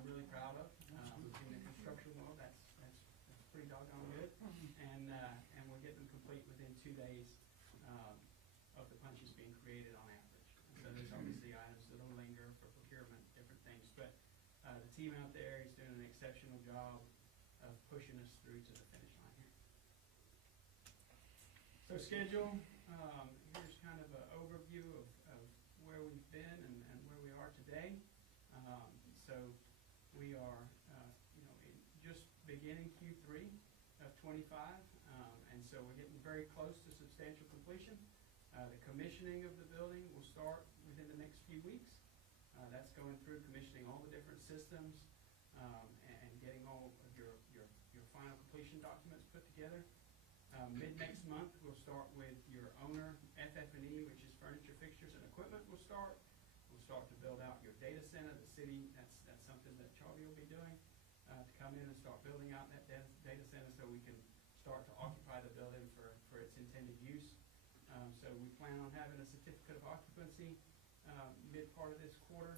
I'm really proud of. In the construction world, that's pretty doggone good. And we're getting them complete within 2 days of the punches being created on average. So there's obviously items that'll linger for procurement, different things, but the team out there is doing an exceptional job of pushing us through to the finish line here. So schedule, here's kind of an overview of where we've been and where we are today. So we are, just beginning Q3 of 25, and so we're getting very close to substantial completion. The commissioning of the building will start within the next few weeks. That's going through commissioning all the different systems and getting all of your final completion documents put together. Mid-next month, we'll start with your owner, FF&E, which is furniture, fixtures, and equipment will start. We'll start to build out your data center. The city, that's something that Charlie will be doing, to come in and start building out that data center so we can start to occupy the building for its intended use. So we plan on having a certificate of occupancy mid part of this quarter,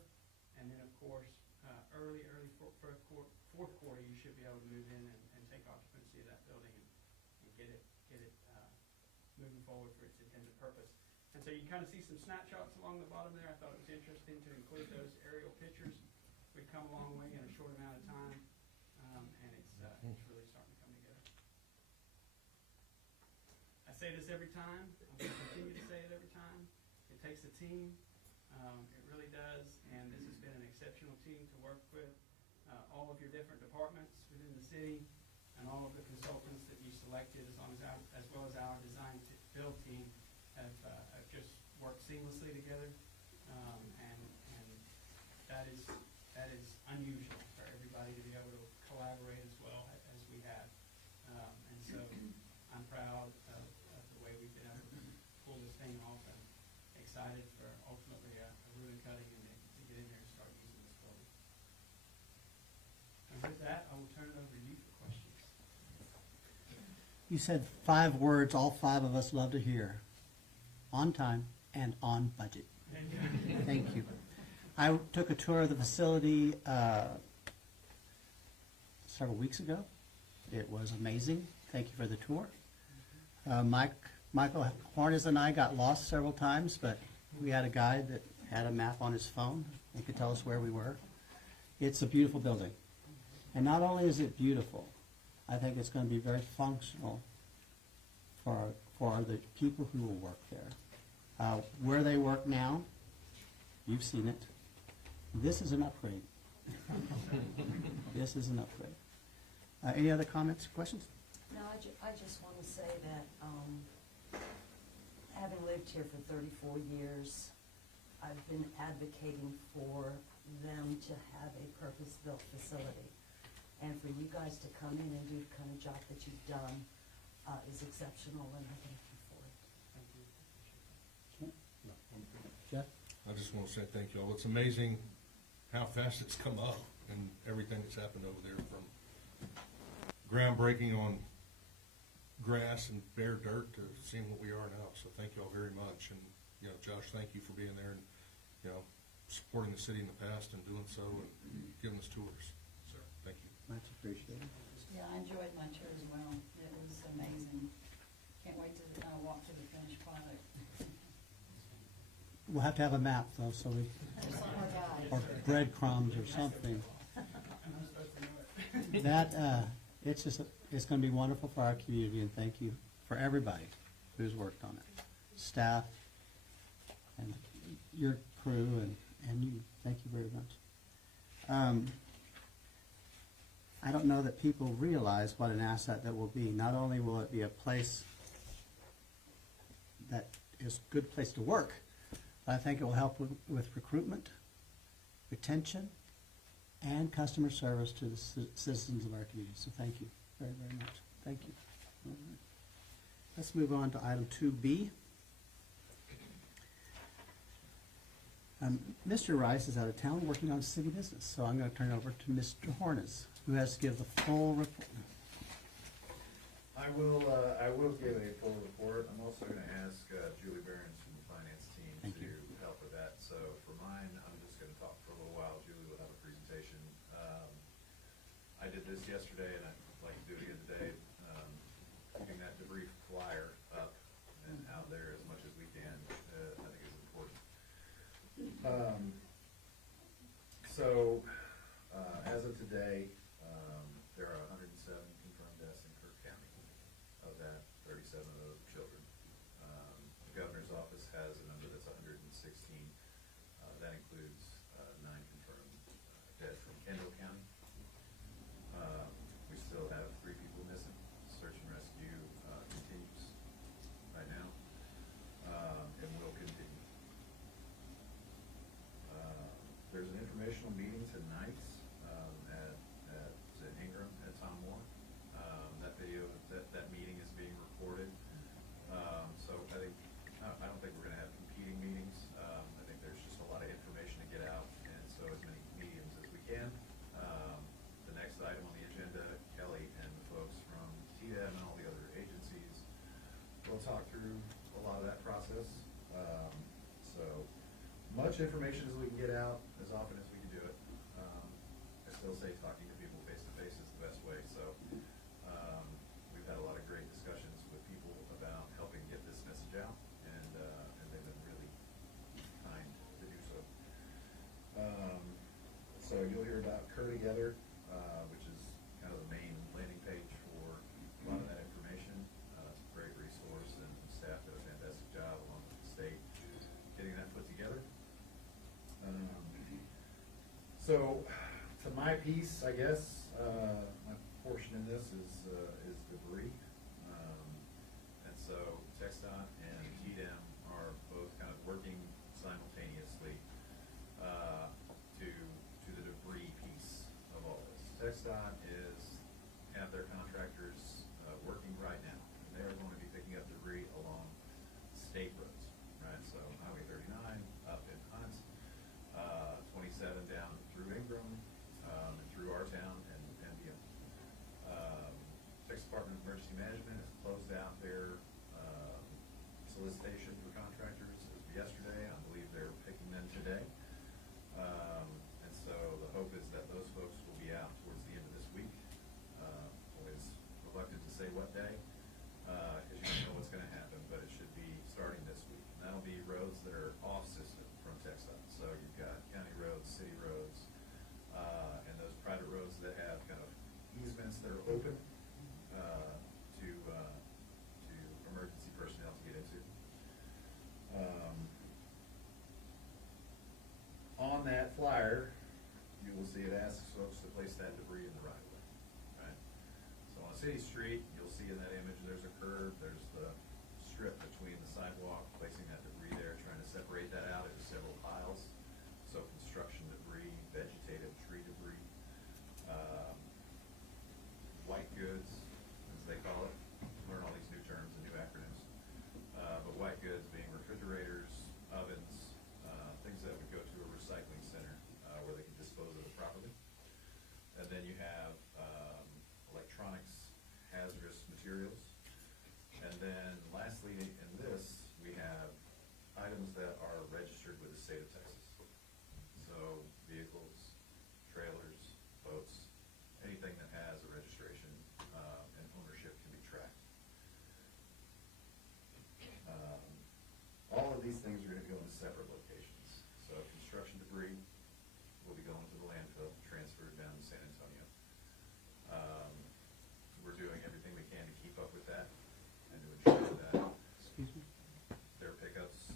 and then of course early fourth quarter you should be able to move in and take occupancy of that building and get it moving forward for its intended purpose. And so you kind of see some snapshots along the bottom there. I thought it was interesting to include those aerial pictures. We've come a long way in a short amount of time, and it's really starting to come together. I say this every time. I'm going to continue to say it every time. It takes a team. It really does, and this has been an exceptional team to work with. All of your different departments within the city and all of the consultants that you selected, as well as our design build team, have just worked seamlessly together, and that is unusual for everybody to be able to collaborate as well as we have. And so I'm proud of the way we've been able to pull this thing off, and excited for ultimately a ribbon cutting and to get in there and start using this building. And with that, I will turn it over to you for questions. You said 5 words all 5 of us love to hear. On time and on budget. Thank you. I took a tour of the facility several weeks ago. It was amazing. Thank you for the tour. Michael Hornes and I got lost several times, but we had a guide that had a map on his phone and could tell us where we were. It's a beautiful building. And not only is it beautiful, I think it's going to be very functional for the people who will work there. Where they work now, you've seen it. This is an upgrade. This is an upgrade. Any other comments, questions? No, I just want to say that having lived here for 34 years, I've been advocating for them to have a purpose-built facility. And for you guys to come in and do the kind of job that you've done is exceptional, and I thank you for it. Jeff? I just want to say thank you all. It's amazing how fast it's come up and everything that's happened over there, from groundbreaking on grass and bare dirt to seeing what we are now. So thank you all very much. And, Josh, thank you for being there and, supporting the city in the past and doing so and giving us tours. So thank you. Much appreciated. Yeah, I enjoyed my tour as well. It was amazing. Can't wait to walk to the finished product. We'll have to have a map, though, so we, There's some more guys. or breadcrumbs or something. That, it's going to be wonderful for our community, and thank you for everybody who's worked on it. Staff and your crew and you, thank you very much. I don't know that people realize what an asset that will be. Not only will it be a place that is a good place to work, but I think it will help with recruitment, retention, and customer service to the citizens of our community. So thank you very, very much. Thank you. All right. Let's move on to item 2B. Mr. Rice is out of town working on city business, so I'm going to turn it over to Mr. Hornes, who has to give the full report. I will give a full report. I'm also going to ask Julie Behrens from the finance team Thank to you. help with that. So for mine, I'm just going to talk for a little while. Julie will have a presentation. yesterday, and I'd like to do it again today, keeping that debris flyer up and out there as much as we can, I think is important. So, as of today, there are 107 confirmed deaths in Kirk County. Of that, 37 of those are children. The governor's office has a number that's 116. That includes 9 confirmed dead from Kerrville County. We still have 3 people missing. Search and rescue continues right now, and will continue. There's an informational meeting tonight at Ingram at Tom Moore. That video, that meeting is being recorded. So I don't think we're gonna have competing meetings. I think there's just a lot of information to get out, and so as many mediums as we can. The next item on the agenda, Kelly and the folks from TDM and all the other agencies will talk through a lot of that process. So much information as we can get out, as often as we can do it. I still say talking to people face to face is the best way, so we've had a lot of great discussions with people about helping get this message out, and they've been really kind to do so. So you'll hear about Kerr Together, which is kind of the main landing page for a lot of that information. It's a great resource, and staff did a fantastic job along with the state getting that put together. So, to my piece, I guess, my portion in this is debris. And so TxDOT and TDM are both kind of working simultaneously to the debris piece of all this. TxDOT have their contractors working right now. And they're going to be picking up debris along state roads, right? So Highway 39 up in Hunt, 27 down through Ingram, and through our town and beyond. Texas Department of Emergency Management has closed out their solicitation for contractors as of yesterday. I believe they're picking them today. And so the hope is that those folks will be out towards the end of this week. Always reluctant to say what day, because you don't know what's gonna happen, but it should be starting this week. And that'll be roads that are off-system from TxDOT. So you've got county roads, city roads, and those private roads that have kind of easements that are open to emergency personnel to get into. On that flyer, you will see it asks folks to place that debris in the right of way, right? So on a city street, you'll see in that image, there's a curb, there's the strip between the sidewalk, placing that debris there, trying to separate that out into several piles. So construction debris, vegetative tree debris, white goods, as they call it. Learn all these new terms and new acronyms. But white goods being refrigerators, ovens, things that would go to a recycling center where they can dispose of it properly. And then you have electronics, hazardous materials. And then lastly, in this, we have items that are registered with the state of Texas. So vehicles, trailers, boats, anything that has a registration and ownership can be tracked. All of these things are gonna go in separate locations. So construction debris will be going to the landfill, transferred down to San Antonio. We're doing everything we can to keep up with that and to ensure that Excuse me? their pickups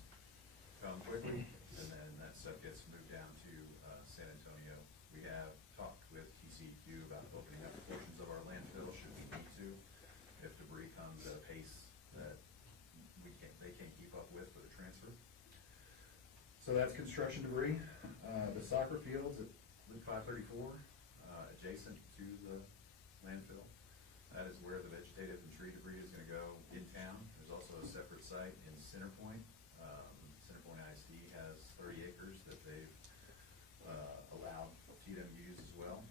come quickly, and then that stuff gets moved down to San Antonio. We have talked with TCEQ about opening up portions of our landfill should we need to, if debris comes at a pace that they can't keep up with for the transfer. So that's construction debris. The soccer fields at Loop 534, adjacent to the landfill. That is where the vegetative and tree debris is gonna go in town. There's also a separate site in Centerpoint. Centerpoint ISD has 30 acres that they've allowed TDM to use as well.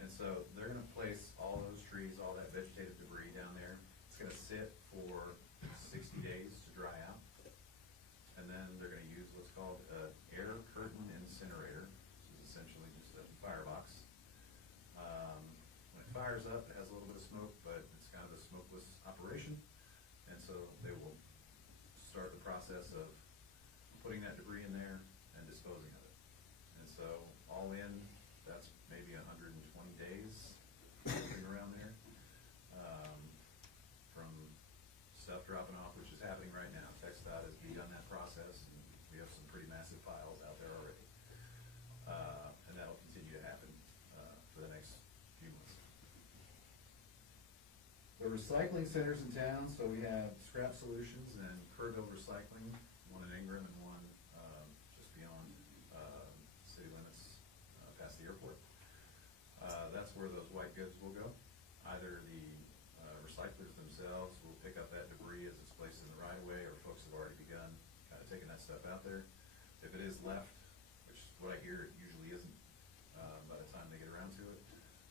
And so they're gonna place all those trees, all that vegetative debris down there. It's gonna sit for 60 days to dry out. And then they're gonna use what's called an air curtain incinerator, which is essentially just a firebox. smoke, but it's kind of a smokeless operation. And so they will start the process of putting that debris in there and disposing of it. And so all in, that's maybe 120 days, something around there. From stuff dropping off, which is happening right now. TxDOT has begun that process, and we have some pretty massive piles out there already. And that'll continue to happen for the next few months. The recycling centers in town, so we have Scrap Solutions and Kerrville Recycling, one in Ingram and one just beyond city limits past the airport. That's where those white goods will go. Either the recyclers themselves will pick up that debris as it's placed in the right of way, or folks have already begun kind of taking that stuff out there. If it is left, which is what I hear it usually isn't by the time they get around to it,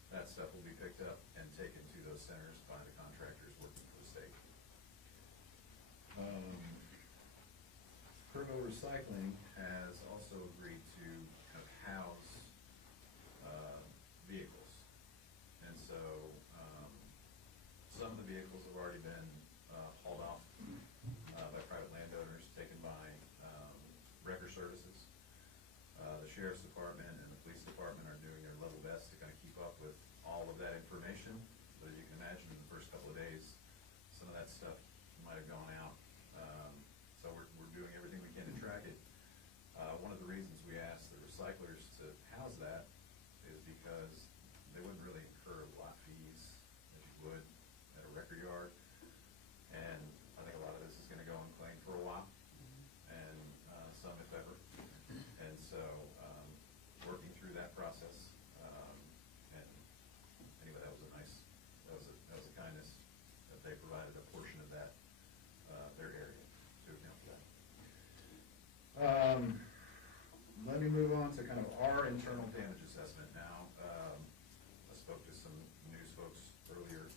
that stuff will be picked up and taken to those centers by the contractors working for the state. Kerrville Recycling has also agreed to kind of house vehicles. And so some of the vehicles have already been hauled off by private landowners, taken by wrecker services. The sheriff's department and the police department are doing their level best to kind of keep up with all of that information. But as you can imagine, in the first couple of days, some of that stuff might have gone out. So we're doing everything we can to track it. One of the reasons we asked the recyclers to house that is because they wouldn't really incur lot fees as you would at a record yard. And I think a lot of this is gonna go unclaimed for a while, and some if ever. And so, working through that process, and anyway, that was a kindness that they provided a portion of that, their area to account for that. Let me move on to kind of our internal damage assessment now. I spoke to some news folks earlier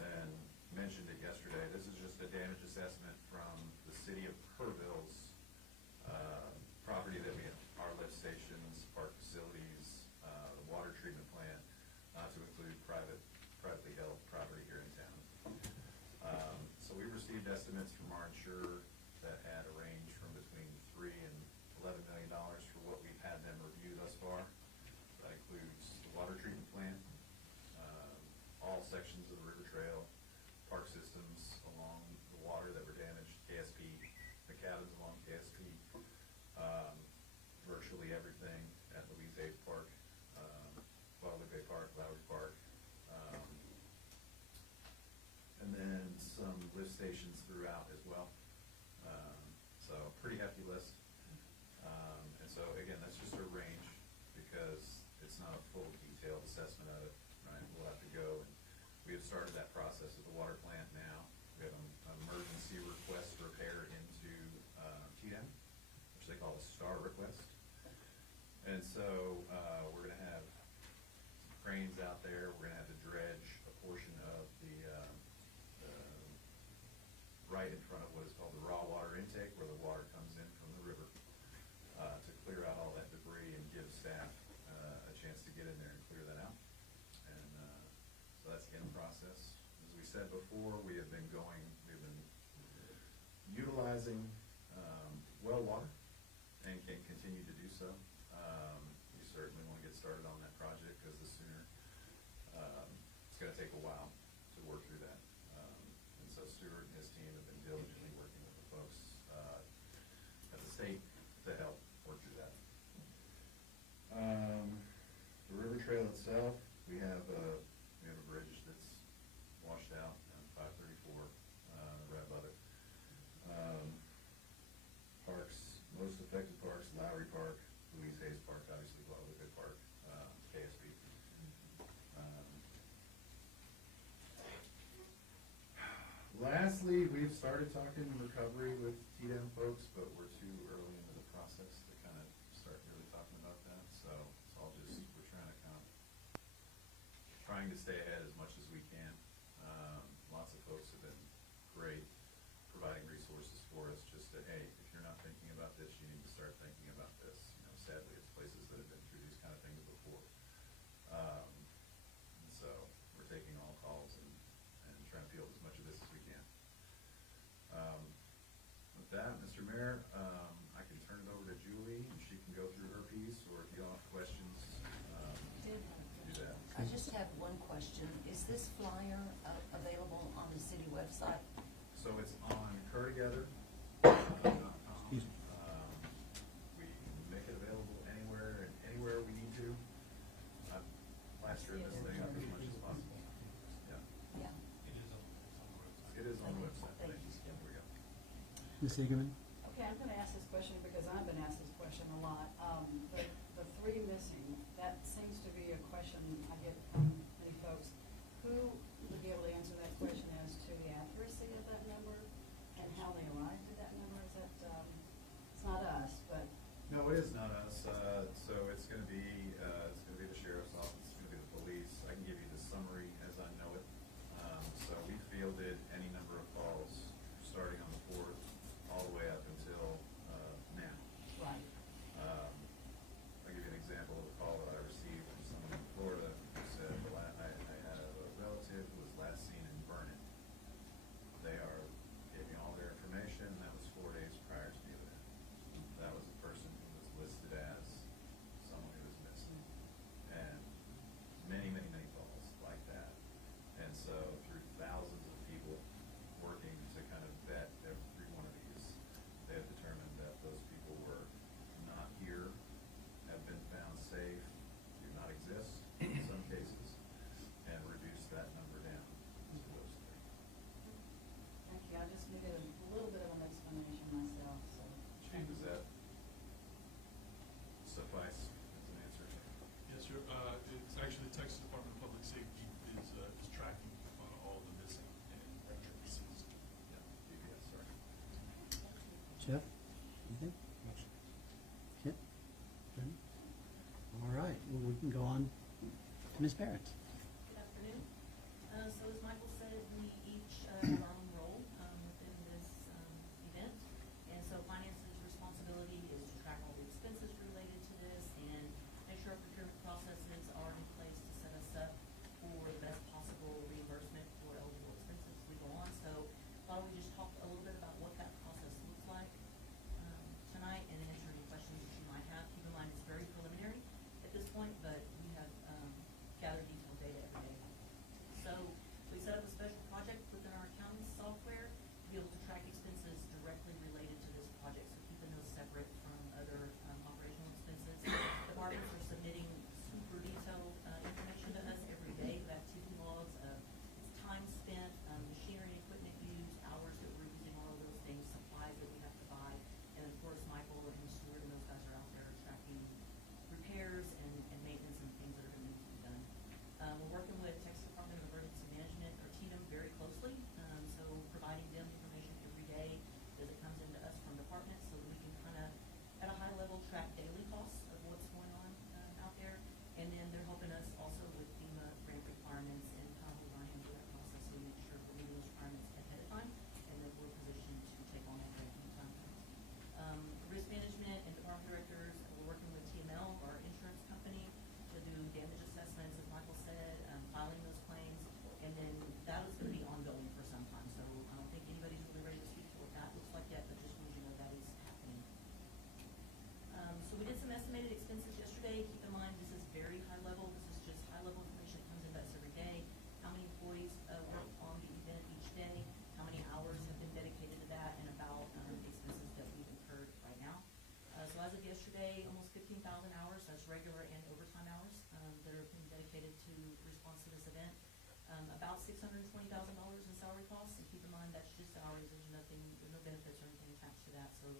and mentioned it yesterday. This is just a damage assessment from the city of Kerrville's property that we have, our lift stations, park facilities, the water treatment plant, not to include privately held property here in town. So we received estimates from our insurer that had a range from between $3 and $11 million for what we've had them review thus far. That includes the water treatment plant, all sections of the river trail, park systems along the water that were damaged, KSP, the cabins along KSP, virtually everything at Louise A. Park, Guadalupe Park, Lowry Park, and then some lift stations throughout as well. So pretty hefty list. And so again, that's just a range because it's not a full detailed assessment of it, right? We'll have to go, and we have started that process at the water plant now. We have an emergency request repair into TDEM, which they call a STAR request. And so we're gonna have cranes out there. We're gonna have to dredge a portion of the right in front of what is called the raw water intake, where the water comes in from the river, to clear out all that debris and give staff a chance to get in there and clear that out. And so that's in process. As we said before, we've been utilizing well water and can continue to do so. We certainly want to get started on that project because the sooner, it's gonna take a while to work through that. And so Stuart and his team have been diligently working with the folks at the state to help work through that. The river trail itself, we have a bridge that's washed out on 534, right above it. Parks, most affected parks, Lowry Park, Louise Hayes Park, obviously Guadalupe Park, KSP. Lastly, we've started talking recovery with TDEM folks, but we're too early into the process to kind of start really talking about that. So it's all just, we're trying to stay ahead as much as we can. Lots of folks have been great providing resources for us just to, hey, if you're not thinking about this, you need to start thinking about this. You know, sadly, it's places that have been through these kind of things before. And so we're taking all calls and that, Mr. Mayor, I can turn it over to Julie, and she can go through her piece, or if you all have questions, do that. I just have one question. Is this flyer available on the city website? So it's on Kerrville. Excuse me. We make it available anywhere and anywhere we need to. I've plastered this thing up as much as possible. Yeah, Yeah. it is on the website. Thank you. There we go. Ms. Egerman? Okay, I'm gonna ask this question because I've been asked this question a lot. The three missing, that seems to be a question I get from many folks. Who would be able to answer that question as to the accuracy of that number and how they arrived at that number? Is that, it's not us, but No, it is not us. So it's gonna be the sheriff's office, it's gonna be the police. I can give you the summary as I know it. So we fielded any number of calls, starting on the 4th, all the way up until, now. right. I'll give you an example of a call that I received from someone in Florida who said, I had a relative who was last seen in Vernon. Gave me all their information, and that was 4 days prior to the event. That was a person who was listed as someone who was missing. And many, many, many calls like that. And so through thousands of people working to kind of vet every one of these, they have determined that those people were not here, have been found safe, do not exist in some cases, and reduced that number down to those three. Thank you. I just needed a little bit of an explanation myself, so. Chief, does that suffice as an answer? Yes, sir. It's actually the Texas Department of Public Safety is tracking all the missing and deceased. Yeah, DPS, sorry. Jeff? Anything? Kit? Brenda? All right, well, we can go on to Ms. Barrett. Good afternoon. So as Michael said, we each have our own role within this event. And so finance's responsibility is to track all the expenses related to this and make sure our procurement processes are in place to set us up for the best possible reimbursement for eligible expenses as we go on. So why don't we just talk a little bit about what that process looks like tonight, and then answer any questions that you might have. Keep in mind, it's very preliminary at this point, but we have gathered detailed data every day. So we set up a special project within our accounting software to be able to track expenses directly related to this project, so keeping those separate from other operational expenses. Departments are submitting super detailed information to us every day, the activity logs, time spent, machinery and equipment used, hours that we're using, all of those things, supplies that we have to buy. And of course, Michael and Stuart and those guys are out there tracking repairs and maintenance and things that are gonna need to be done. We're working with Texas Department of Emergency Management, or TDM, very closely, so providing them information every day as it comes into us from departments, so that we can kind of, at a high level, track daily costs of what's going on out there. And then they're helping us also with FEMA grant requirements and how we're going to do that process, so we make sure we're meeting those requirements ahead of time, and that we're positioned to take on that grant when the time comes. Risk management and department directors, we're working with TML, our insurance company, to do damage assessments, as Michael said, filing those claims, and then that is gonna be ongoing for some time, so I don't think anybody's really ready to speak to what that looks like yet, but just want you to know that is happening. So we did some estimated expenses yesterday. Keep in mind, this is very high level. This is just high level information that comes into us every day. How many employees work on the event each day? How many hours have been dedicated to that, and about the expenses that we've incurred right now. So as of yesterday, almost 15,000 hours, that's regular and overtime hours, that are being dedicated to response to this event. About $620,000 in salary costs, and keep in mind, that's just salaries, there's no benefits or anything attached to that, so,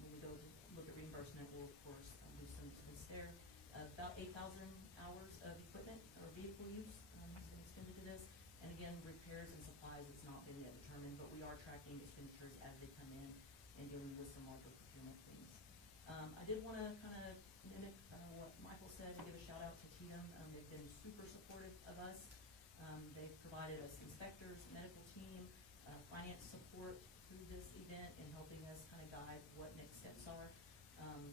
when we go to look at reimbursement, we'll of course, do some expense there. About 8,000 hours of equipment or vehicle use, has been expended to this, and again, repairs and supplies, it's not been yet determined, but we are tracking expenditures as they come in and dealing with some larger procurement things. I did wanna kinda mimic, what Michael said, and give a shout out to TM. They've been super supportive of us. They've provided us inspectors, medical team, finance support through this event, and helping us kind of guide what next steps are.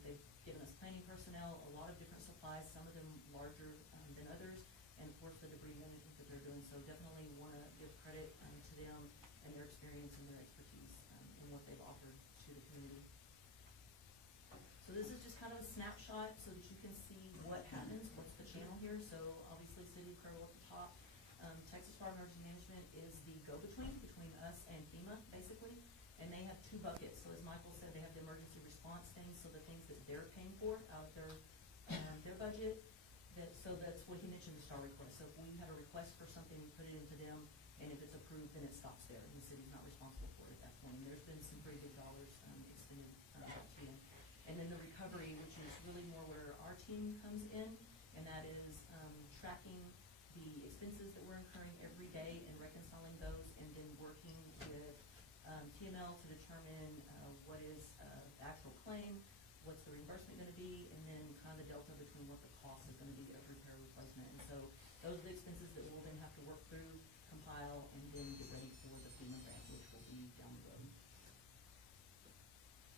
They've given us planning personnel, a lot of different supplies, some of them larger than others, and of course the debris management that they're doing. So definitely wanna give credit to them and their experience and their expertise in what what they've offered to the community. So this is just kind of a snapshot so that you can see what happens, what's the channel here. So obviously City of Kerrville at the top. Texas Department of Emergency Management is the go-between between us and FEMA, basically. And they have two buckets. So as Michael said, they have the emergency response things, so the things that they're paying for out of their budget. So that's what he mentioned, the STAR request. So if we have a request for something, we put it into them, and if it's approved, then it stops there. The city's not responsible for it at that point. And there's been some pretty big dollars expended to them. And then the recovery, which is really more where our team comes in, and that is tracking the expenses that we're incurring every day and reconciling those, and then working with TML to determine what is the actual claim, what's the reimbursement going to be, and then kind of the delta between what the cost is going to be of repair replacement. And so those are the expenses that we'll then have to work through, compile, and then get ready for the FEMA grant, which will be down the road.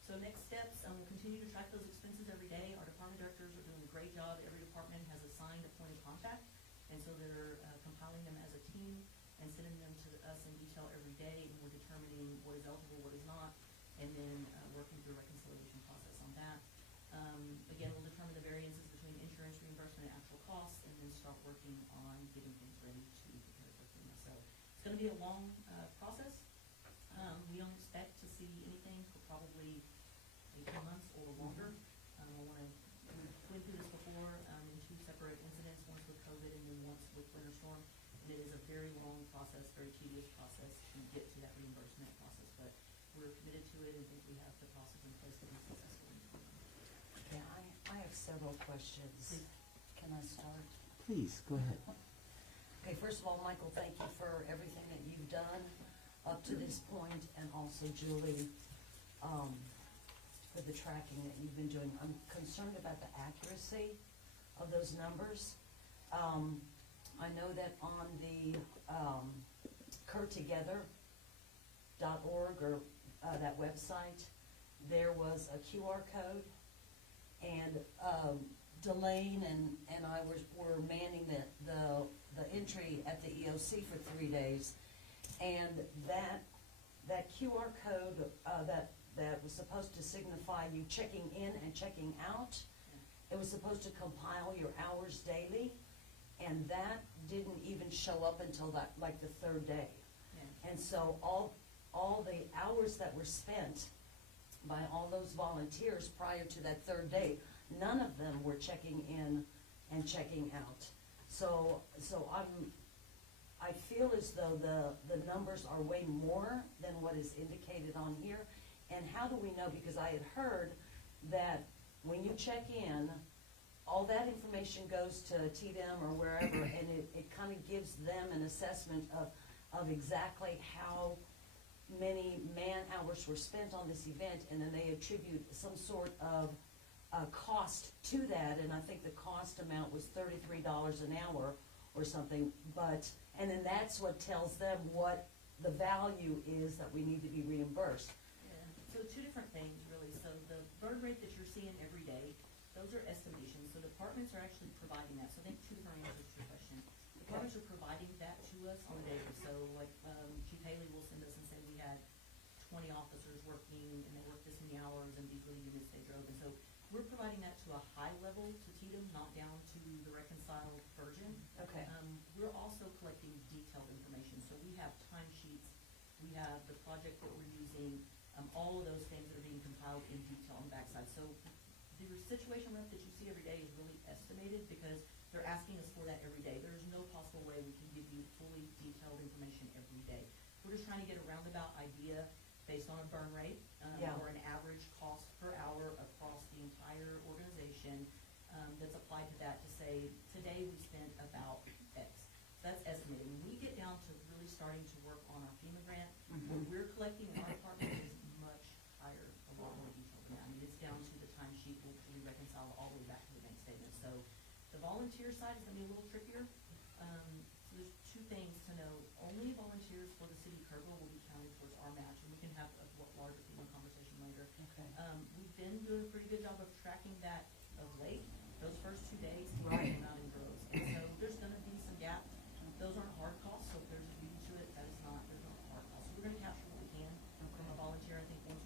So next steps, we'll continue to track those expenses every day. Our department directors are doing a great job. Every department has assigned a point of contact, and so they're compiling them as a team and sending them to us in detail every day, and we're determining what is eligible, what is not, and then working through a reconciliation process on that. Again, we'll determine the variances between insurance reimbursement and actual costs, and then start working on getting things ready to prepare for FEMA. So it's going to be a long process. We don't expect to see anything for probably 18 months or longer. We went through this before in two separate incidents, once with COVID and then once with winter storm. And it is a very long process, very tedious process to get to that reimbursement process. But we're committed to it and think we have the process in place to be successful. Yeah, I have several questions. Please. Can I start? Please, go ahead. Okay, first of all, Michael, thank you for everything that you've done up to this point, and also Julie, for the tracking that you've been doing. I'm concerned about the accuracy of those numbers. I know that on the kertogether.org or that website, there was a QR code, and Delane and I were manning the entry at the EOC for 3 days, and that QR code that was supposed to signify you checking in and checking out, it was supposed to compile your hours daily, and that didn't even show up until the third day. Yeah. And so all the hours that were spent by all those volunteers prior to that third day, none of them were checking in and checking out. So I feel as though the numbers are way more than what is indicated on here. And how do we know? Because I had heard that when you check in, all that information goes to TDM or wherever, and it kind of gives them an assessment of exactly how many man-hours were spent on this event, and then they attribute some sort of cost to that, and I think the cost amount was $33 an hour or something, and then that's what tells them what the value is that we need to be reimbursed. Yeah. So two different things, really. So the burn rate that you're seeing every day, those are estimations. So departments are actually providing that. So I think two different answers to your question. Departments are providing that to us on a daily. So like Chief Haley will send us and say we had 20 officers working and they worked this many hours and these were the units they drove. And so we're providing that to a high level to TDM, not down to the reconciled version. Okay. We're also collecting detailed information. So we have timesheets, we have the project that we're using, all of those things that are being compiled in detail on the backside. So the situation rep that you see every day is really estimated because they're asking us for that every day. There's no possible way we can give you fully detailed information every day. We're just trying to get a roundabout idea based on a burn rate or an average cost per hour across the entire organization that's applied to that to say, today we spent about X. So that's estimated. When we get down to really starting to work on our FEMA grant, what we're collecting in our department is much higher, a lot more detailed than that. I mean, it's down to the timesheet, we'll reconcile all the way back to the bank statement. So the volunteer side is going to be a little trickier. So there's two things to know. Only volunteers for the city of Kerrville will be counted towards our match, and we can have a larger FEMA conversation later. Okay. We've been doing a pretty good job of tracking that of late. Those first 2 days, Right. came out in groves. And so there's going to be some gaps. Those aren't hard costs, so if there's a reason to it, there's not hard costs. So we're going to capture what we can from a volunteer. I think one of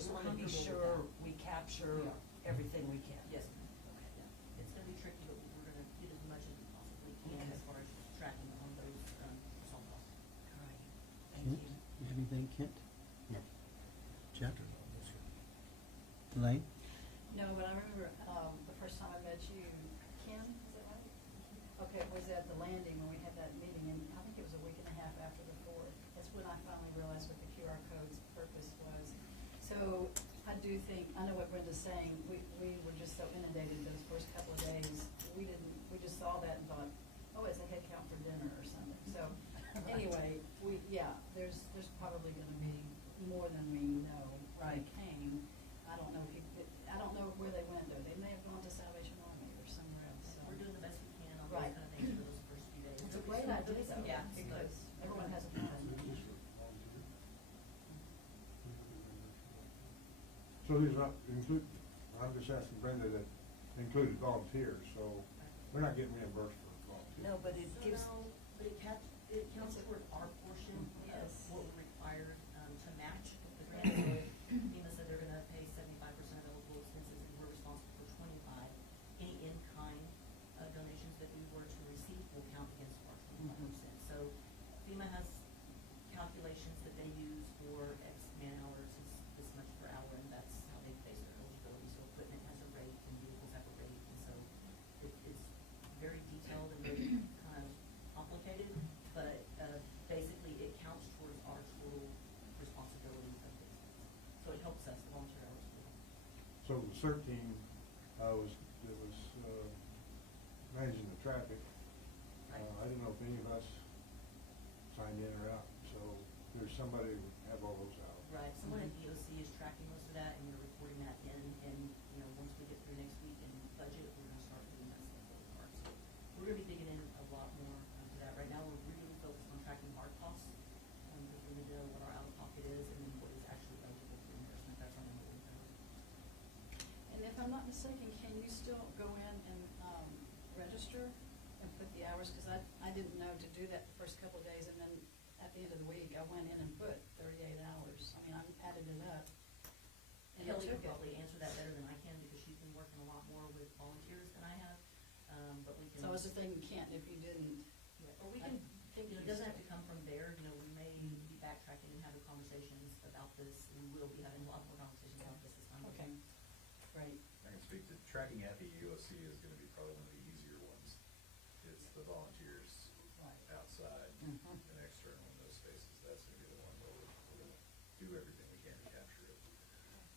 just we're wanna be comfortable with sure that. we capture everything we can. Yes, ma'am. Yeah. It's gonna be tricky, but we're gonna get as much as we possibly can Okay. as far as tracking on those, assault calls. All right, Kent, thank you. you have anything, Kent? No. Jeff? Elaine? No, but I remember, the first time I met you, Ken, is that right? Okay, it was at the landing when we had that meeting, and I think it was a week and a half after the 4th. That's when I finally realized what the QR code's purpose was. So I do think, I know what Brenda's saying, we were just so inundated those first couple of days. We just saw that and thought, oh, it's a head count for dinner or something. So anyway, there's probably gonna be more than we know when Right. it came. I don't know I don't know where they went though. They may have gone to Salvation Army or somewhere else, so. We're doing the best we can on those Right. kind of things for those first few days. It's a great idea though, Yeah. because everyone has a plan. So these are not include, I'm just asking Brenda that included volunteers, so we're not getting reimbursed for volunteers. No, but it So gives, no, but it counts toward our portion of Yes. what we're required, to match the grant. So FEMA said they're gonna pay 75% of eligible expenses, and we're responsible for 25. Any in-kind, donations that we were to receive will count against our 25%. So FEMA has calculations that they use for X man hours is this much per hour, and that's how they base their eligibility. So equipment has a rate and vehicles have a rate, and so it's very detailed and very kind of complicated, but, basically it counts towards our total responsibility of the expense. So it helps us, the volunteer hours. So the CERT team, that was managing the traffic. Right. I didn't know if any of us signed in or out, so there's somebody who have all those out. Right, someone at DOC is tracking most of that, and we're reporting that in, and, once we get through next week and budget, we're gonna start doing that stuff for the parts. So we're gonna be digging in a lot more into that. Right now, we're really focused on tracking hard costs, because we need to know what our out-of-pocket is, and then what is actually eligible for reimbursement. That's our number one priority. And if I'm not mistaken, can you still go in and, register and put the hours? Cause I didn't know to do that the first couple of days, and then at the end of the week, I went in and put 38 hours. I mean, I added it up. And it Kelly took will it. probably answer that better than I can, because she's been working a lot more with volunteers than I have, but we can. So I was just thinking, Canton, if you didn't, Or we I can, think it you doesn't have still- to come from there, we may be backtracking and having conversations about this. We will be having a lot more conversations about this time. okay, great. I can speak to tracking at the UOC is gonna be probably one of the easier ones. It's the volunteers Right. outside Mhm. and external in those spaces. That's gonna be the one where we're gonna do everything we can to capture it.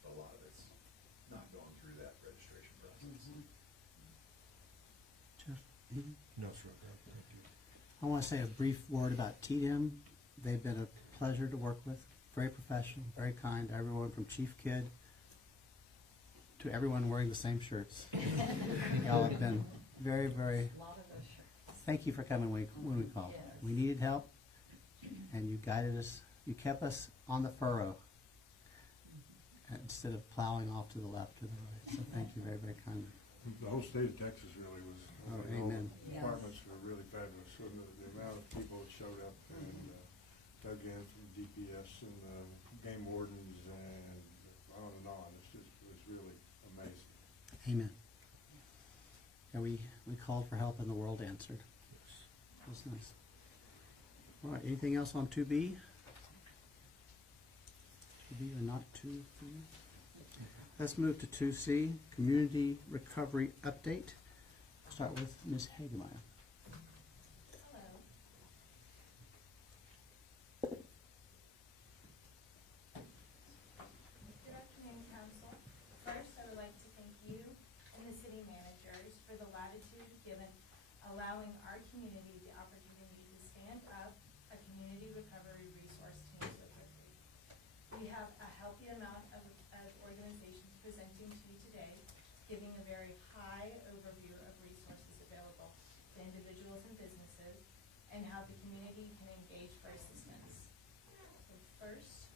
A lot of it's not going through that registration process. Mhm. Jeff? Anything? No, sir, thank you. I want to say a brief word about TDM. They've been a pleasure to work with, very professional, very kind, everyone from Chief Kid to everyone wearing the same shirts. Y'all have been very, very, A lot of those shirts. thank you for coming when we called. Yes. We needed help, and you guided us, you kept us on the furrow instead of plowing off to the left or the right. So thank you very, very kindly. The whole state of Texas really was, Oh, the whole amen. departments were really fabulous. So the amount of people that showed up and dug in from DPS and the game wardens and on and on. It was really amazing. Amen. Yeah, we called for help and the world answered. It was nice. All right, anything else on 2B? 2B or not 2B? Let's move to 2C, Community Recovery Update. Start with Ms. Hagemeyer. Hello. Good afternoon, Council. First, I would like to thank you and the city managers for the latitude given allowing our community the opportunity to stand up a community recovery resource team so quickly. We have a healthy amount of organizations presenting to you today, giving a very high overview of resources available to individuals and businesses and how the community can engage for assistance. So first,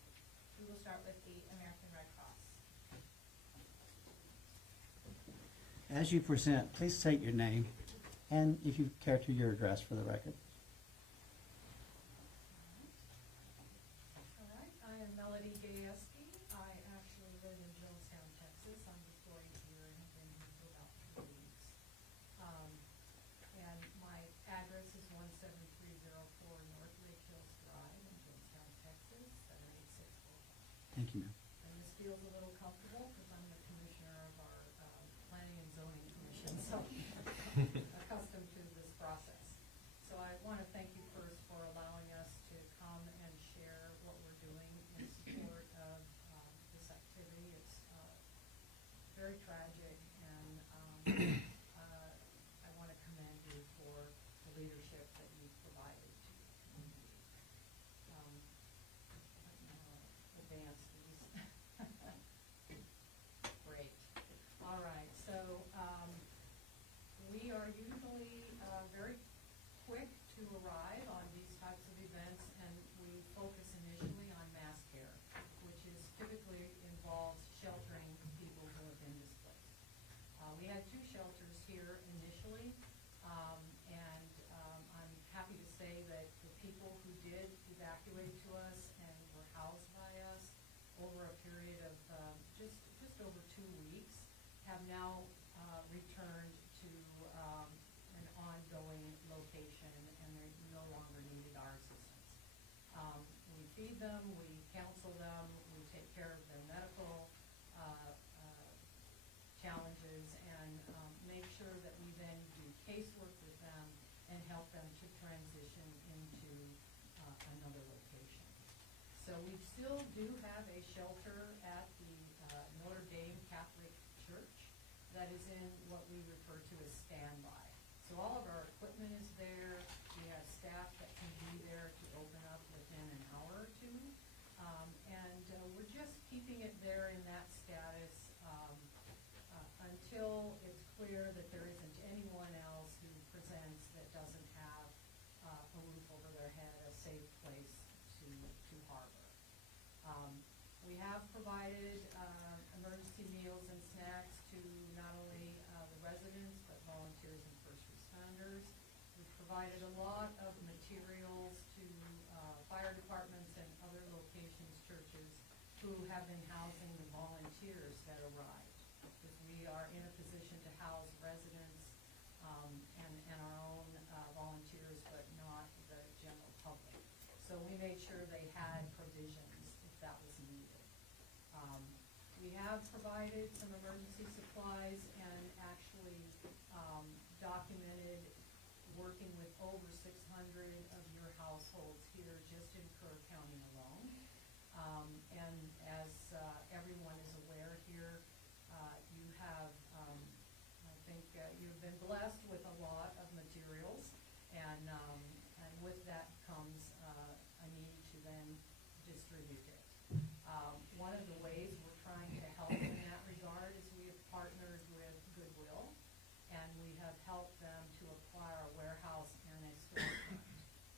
we will start with the American Red Cross. As you present, please state your name and, if you care to, your address for the record. All right, I am Melody Gajewski. I actually you, ma'am. And this feels a little comfortable because I'm the commissioner of our planning and zoning commission, so accustomed to this process. So I want to thank you first for allowing us to come and share what we're doing in support of this activity. It's very tragic, and I want to commend you for the leadership that you've provided to the community. Advance these. Great. All right, so we are usually very quick to arrive on these types of events, and we focus initially on mass care, which is typically involves sheltering people who have been displaced. We had 2 shelters here initially, and I'm happy to say that the people who did evacuate to us and were housed by us over a period of just over 2 weeks have now returned to an ongoing location, and they no longer needed our assistance. We feed them, we counsel them, we take care of their medical challenges, and make sure that we then do casework with them and help them to transition into another location. So we still do have a shelter at the Notre Dame Catholic Church that is in what we refer to as standby. So all of our equipment is there. We have staff that can be there to open up within an hour or 2. And we're just keeping it there in that status until it's clear that there isn't anyone else who presents that doesn't have a roof over their head, a safe place to harbor. We have provided emergency meals and snacks to not only the residents, but volunteers and first responders. We've provided a lot of materials to fire departments and other locations, churches, who have been housing the volunteers that arrived. Because we are in a position to house residents and our own volunteers, but not the general public. So we made sure they had provisions if that was needed. We have provided some emergency supplies and actually documented working with over 600 of your households here just in Kerr County alone. And as everyone is aware here, you have, I think you've been blessed with a lot of materials, and with that comes a need to then distribute it. One of the ways we're trying to help in that regard is we have partnered with Goodwill, and we have helped them to acquire a warehouse and a storefront.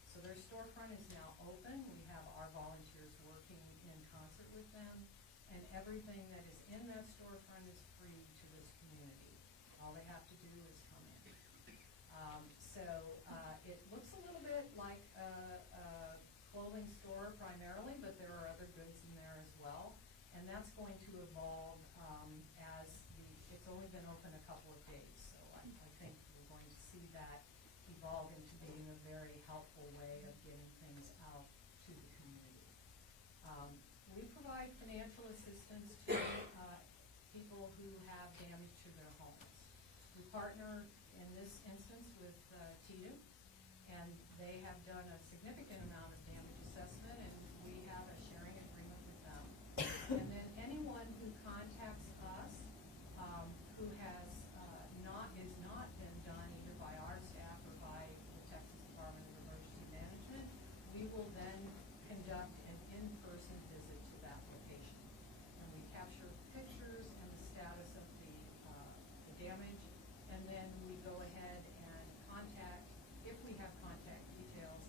So their storefront is now open. We have our volunteers working in concert with them, and everything that is in that storefront is free to this community. All they have to do is come in. It looks a little bit like a clothing store primarily, but there are other goods in there as well. And that's going to evolve as it's only been open a couple of days. So I think we're going to see that evolve into being a very helpful way of getting things out to the community. We provide financial assistance to people who have damage to their homes. We partner in this instance with TIDU, and they have done a significant amount of damage assessment, and we have a sharing agreement with them. And then anyone who contacts us who has not been done either by our staff or by the Texas Department of Emergency Management, we will then conduct an in-person visit to that location. And we capture pictures and the status of the damage, and then we go ahead and contact, if we have contact details,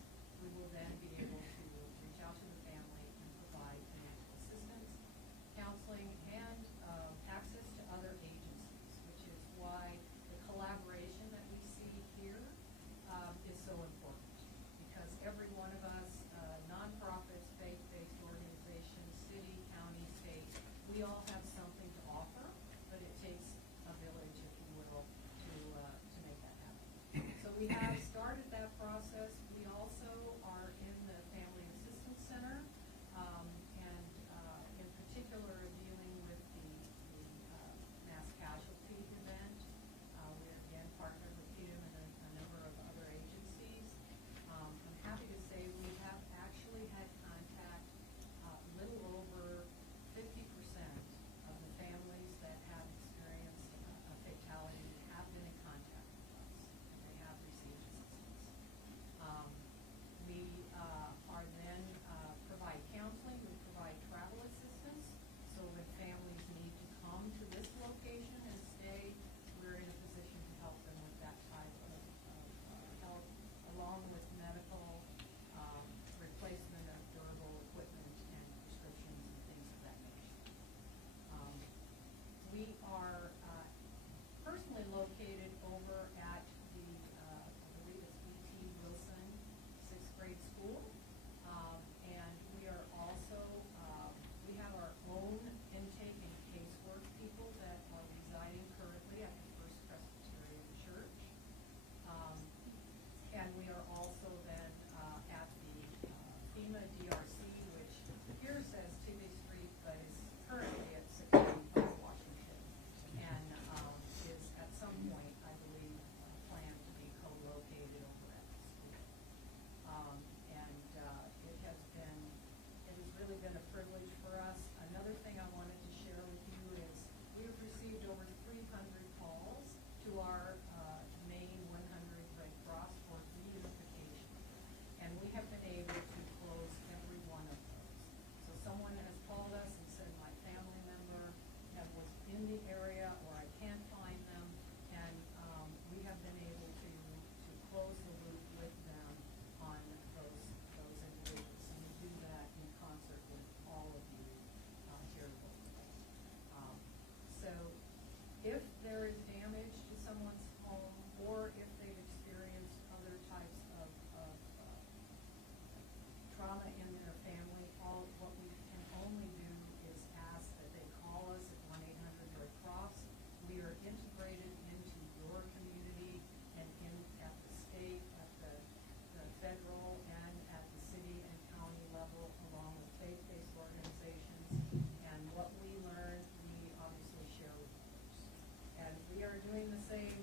same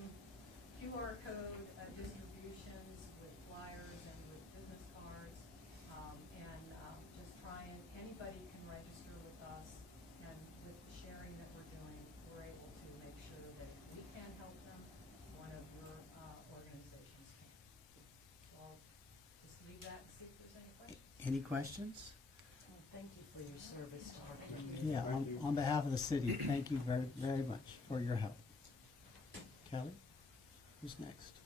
QR code distributions with flyers and with business cards. Just trying, anybody can register with us, and with the sharing that we're doing, we're able to make sure that we can help them, one of your organizations can. So I'll just leave that and see if there's any questions. Any questions? Well, thank you for your service to our community. Yeah, on behalf of the city, thank you very, very much for your help. Kelly, who's next?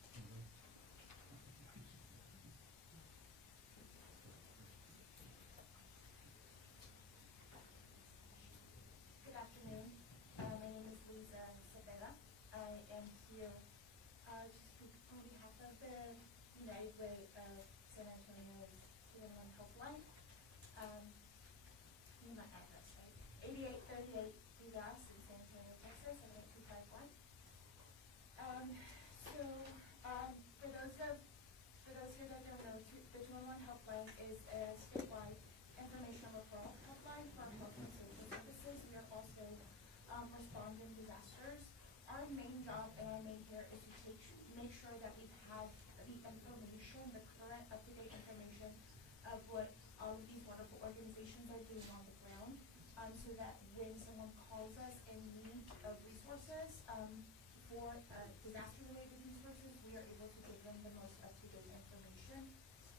Good afternoon. My name is Lisa Cepeda. I am here to speak on behalf of the United Way of San Antonio's 211 Helpline. Need my address, right? 8838 Dugas in San Antonio, Texas, 78251. For those here that don't know, the 211 Helpline is a statewide information referral helpline for health and social services. We are also responding disasters. Our main job and our main care is to make sure that we have the information, the current up-to-date information of what all of these wonderful organizations are doing on the ground, so that when someone calls us in need of resources, for disaster-related resources, we are able to give them the most up-to-date information.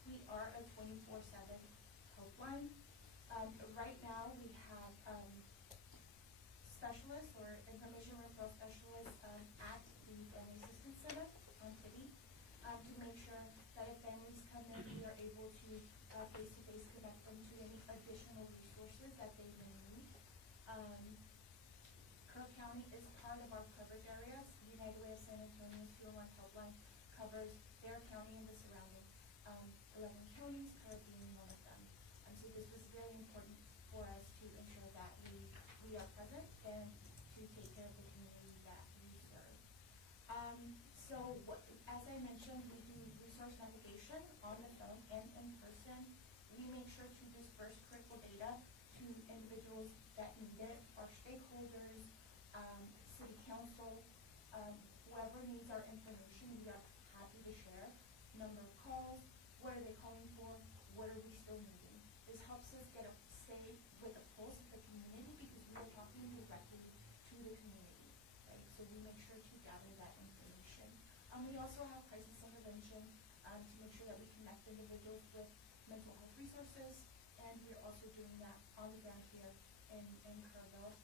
We are a 24/7 helpline. Right now, we have specialists or information referral specialists at the Family Assistance Center on Kitty to make sure that if families come in, we are able to face-to-face connect them to any additional resources that they may need. Kerr County is part of our coverage areas. United Way of San Antonio's 211 Helpline covers their county and the surrounding 11 counties, Kerr being one of them. So this was very important for us to ensure that we are present and to take care of the community that we serve. As I mentioned, we do resource navigation on the phone and in person. We make sure to disperse critical data to individuals that need it, our stakeholders, city council, whoever needs our information, we are happy to share. Number of calls, what are they calling for, what are we still needing? This helps us stay with the pulse of the community because we are talking directly to the community, right? So we make sure to gather that information. We also have crisis intervention to make sure that we connect individuals with mental health resources, and we're also doing that on the ground here in Kerrville,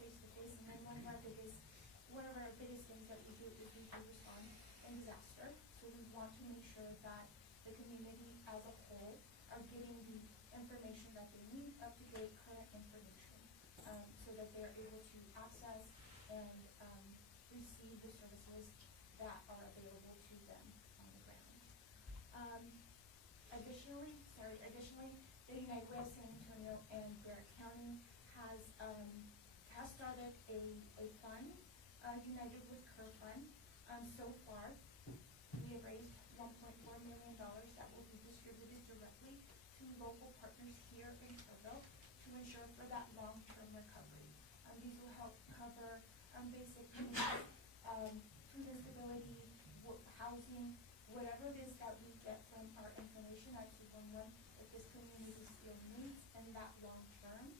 face-to-face. And then one of our biggest things that we do is we do respond in disaster. So we want to make sure that the community as a whole are getting the information that they need, up-to-date current information, so that they're able to access and receive the services that are available to them on the ground. Additionally, the United Way of San Antonio and Barrett County has started a fund, United with Kerr Fund. So far, we have raised $1.4 million that will be distributed directly to local partners here in Kerrville to ensure for that long-term recovery. These will help cover basic needs, food instability, housing, whatever it is that we get from our information at 211 that this community still needs in that long term.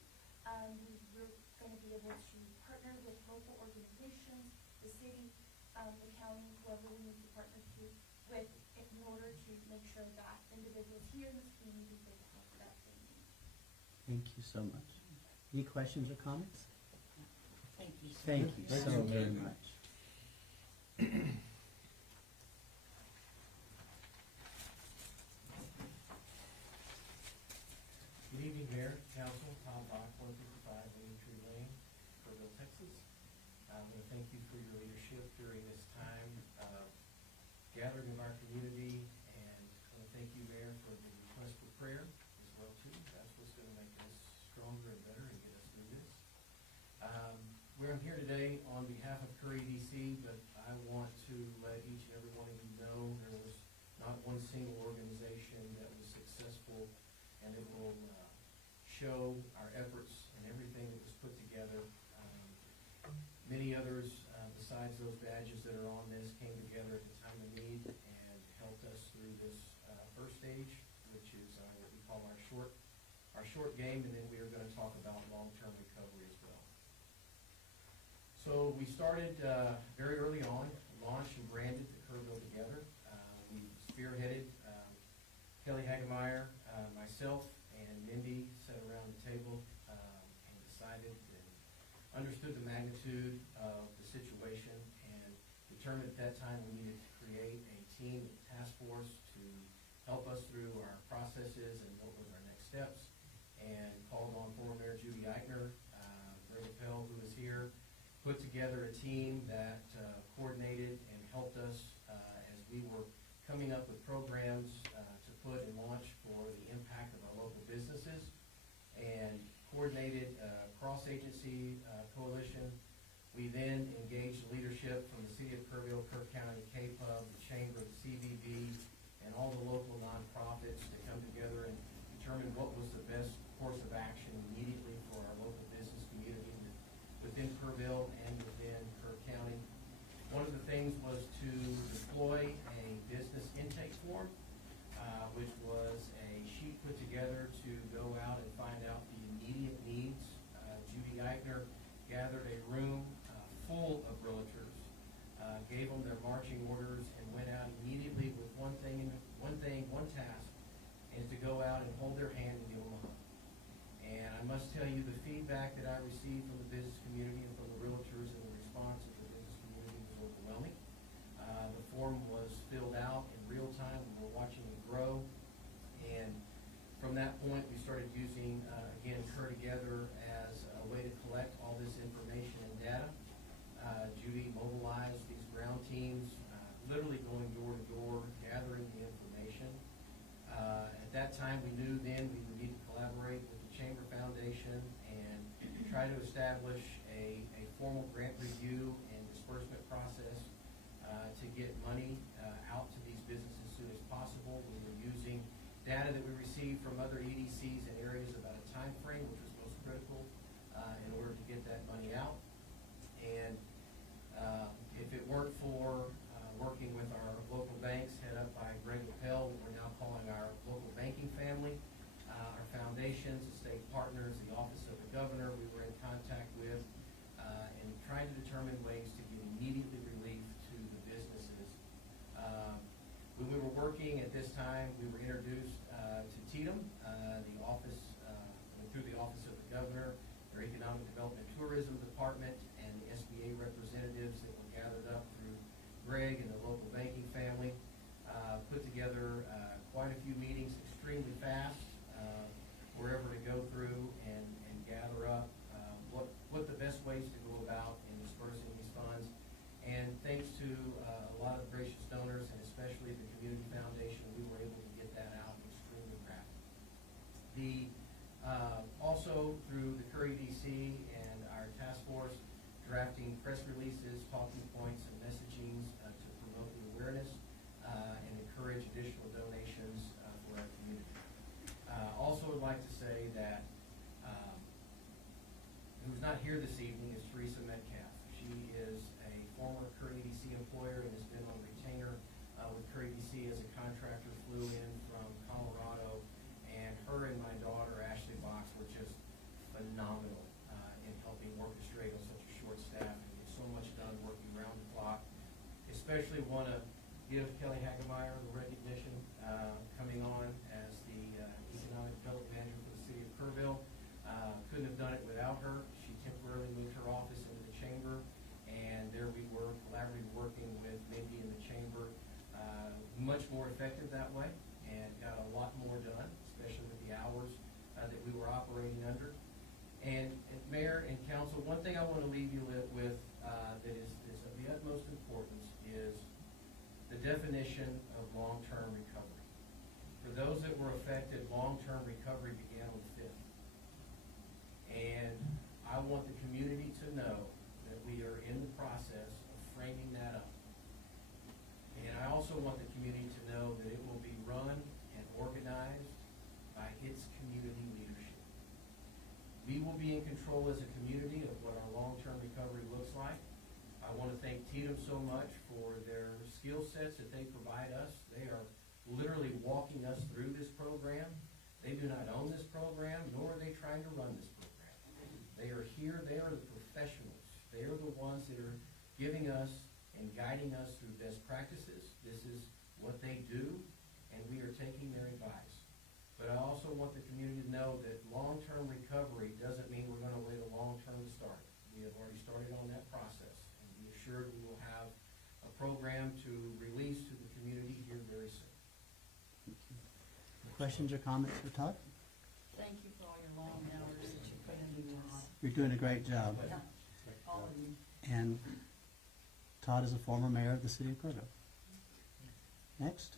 We're going to be able to partner with local organizations, the city, the county, whoever we need to partner with in order to make sure that individuals here in this community get the help that they need. Thank you so much. Any questions or comments? Thank you. Thank you so very much. Good evening, Mayor, Council, Tom Bach, 155 William Tree Lane, Kerrville, Texas. I want to thank you for your leadership during this time gathering of our community, and I want to thank you, Mayor, for the request for prayer as well, too. That's what's going to make us stronger and better and get us through this. We're here today on behalf of Curry DC, but I want to let each and every one of you know there was not one single organization that was successful, and it will show our efforts and everything that was put together. Many others, besides those badges that are on this, came together at the time of need and helped us through this first stage, which is what we call our short game, and then we are going to talk about long-term recovery as well. So we started very early on, launched and branded the Kerrville Together. We spearheaded, Kelly Hagemeyer, myself, and Mindy sat around the table and decided and understood the magnitude of the situation and determined at that time we needed to create a team, a task force to help us through our processes and what was our next steps, and called on former Mayor Judy Eichner, Ray Appel, who is here, put together a team that coordinated and helped us as we were coming up with programs to put and launch for the impact of our local businesses, and coordinated a cross-agency coalition. We then engaged leadership from the City of Kerrville, Kirk County, KPUB, the Chamber, the CVB, and all the local nonprofits to come together and determine what was the best course of action immediately for our local business community within Kerrville and within Kirk County. One of the things was to deploy a business intake form, which was a sheet put together to go out and find out the immediate needs. Judy Eichner gathered a room full of realtors, gave them their marching orders, and went out immediately with one task, and to go out and hold their hand and give them a hug. And I must tell you, the feedback that I received from the business community and from the realtors and the response of the business community was overwhelming. The form was filled out in real time. We were watching it grow. And from that point, we started using, again, Kerr Together as a way to collect all this information and data. Judy mobilized these ground teams, literally going door to door, gathering the information. At that time, we knew then we would need to collaborate with the Chamber Foundation and try to establish a formal grant review and disbursement process to get money out to these businesses as soon as possible. We were using data that we received from other EDCs in areas about a time frame, which was most critical in order to get that money out. And if it weren't for working with our local banks, head up by Greg Appel, what we're now calling our local banking family, our foundations, the state partners, the Office of the Governor, we were in contact with, and trying to determine ways to get immediately relief to the businesses. When we were working at this time, we were introduced to TEDM, the office, through the Office of the Governor, their Economic Development Tourism Department, and the SBA representatives that were gathered up through Greg and the local banking family. Put together quite a few meetings extremely fast, wherever to go through and gather up what the best ways to go about in dispersing these funds. And thanks to a lot of gracious donors, and especially the Community Foundation, we were able to get that out extremely rapidly. Also through the Kerr EDC and our task force, drafting press releases, talking points, and messagings to promote the awareness and encourage additional donations for our community. Also would like to say that who's not here this evening is Teresa Metcalf. She is a former Kerr EDC employer and has been on retainer with Kerr EDC as a contractor, flew in from Colorado, and her and my daughter, Ashley Box, were just phenomenal in helping orchestrate on such a short staff and get so much done working around the clock. Especially want to give Kelly Hagemeyer the recognition coming on as the Economic Development Manager for the City of Kerrville. Couldn't have done it without her. She temporarily moved her office into the Chamber, and there we were collaboratively working with Mindy in the Chamber. Much more effective that way, and got a lot more done, especially with the hours that we were operating under. And Mayor and Council, one thing I want to leave you with that is of the utmost importance is the definition of long-term recovery. For those that were affected, long-term recovery began on the 5th. And I want the community to know that we are in the process of framing that up. And I also want the community to know that it will be run and organized by its community leadership. We will be in control as a community of what our long-term recovery looks like. I I want to thank Tatum so much for their skill sets that they provide us. They are literally walking us through this program. They do not own this program, nor are they trying to run this program. They are here, they are the professionals. They are the ones that are giving us and guiding us through best practices. This is what they do, and we are taking their advice. But I also want the community to know that long-term recovery doesn't mean we're going to wait a long term to start. We have already started on that process, and be assured we will have a program to release to the community here very soon. Questions or comments for Todd? Thank you for all your long hours that you put into this. You're doing a great job. Yeah, all of you. And Todd is a former mayor of the city of Kerrville. Next.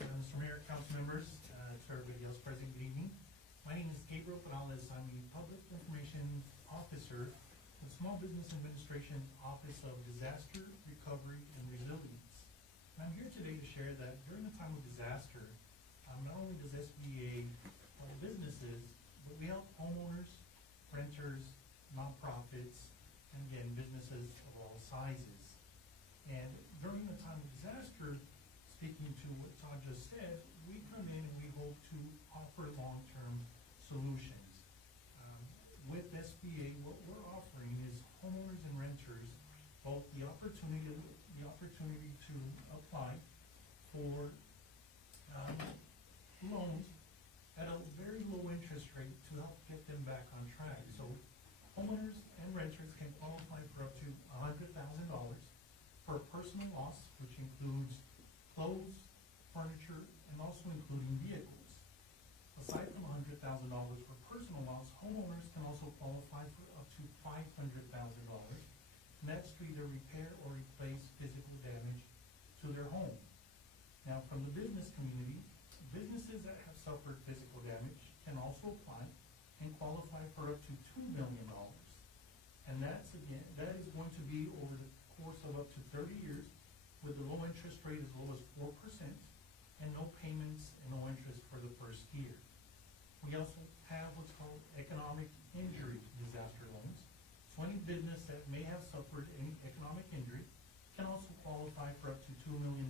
Mr. Mayor, council members, to everybody else present, good evening. My name is Gabriel Perales. I'm a Public Information Officer in the Small Business Administration Office of Disaster Recovery and Resilience. And I'm here today to share that during the time of disaster, not only does SBA help businesses, but we help homeowners, renters, nonprofits, and again, businesses of all sizes. And during the time of disaster, speaking to what Todd just said, we come in and we hope to offer long-term solutions. With SBA, what we're offering is homeowners and renters both the opportunity to apply for loans at a very low interest rate to help get them back on track. So homeowners and renters can qualify for up to $100,000 for personal loss, which includes clothes, furniture, and also including vehicles. Aside from $100,000 for personal loss, homeowners can also qualify for up to $500,000, and that's to either repair or replace physical damage to their home. Now, from the business community, businesses that have suffered physical damage can also apply and qualify for up to $2 million. And that is going to be over the course of up to 30 years with a low interest rate as low as 4% and no payments and no interest for the first year. We also have what's called economic injury disaster loans. So any business that may have suffered any economic injury can also qualify for up to $2 million,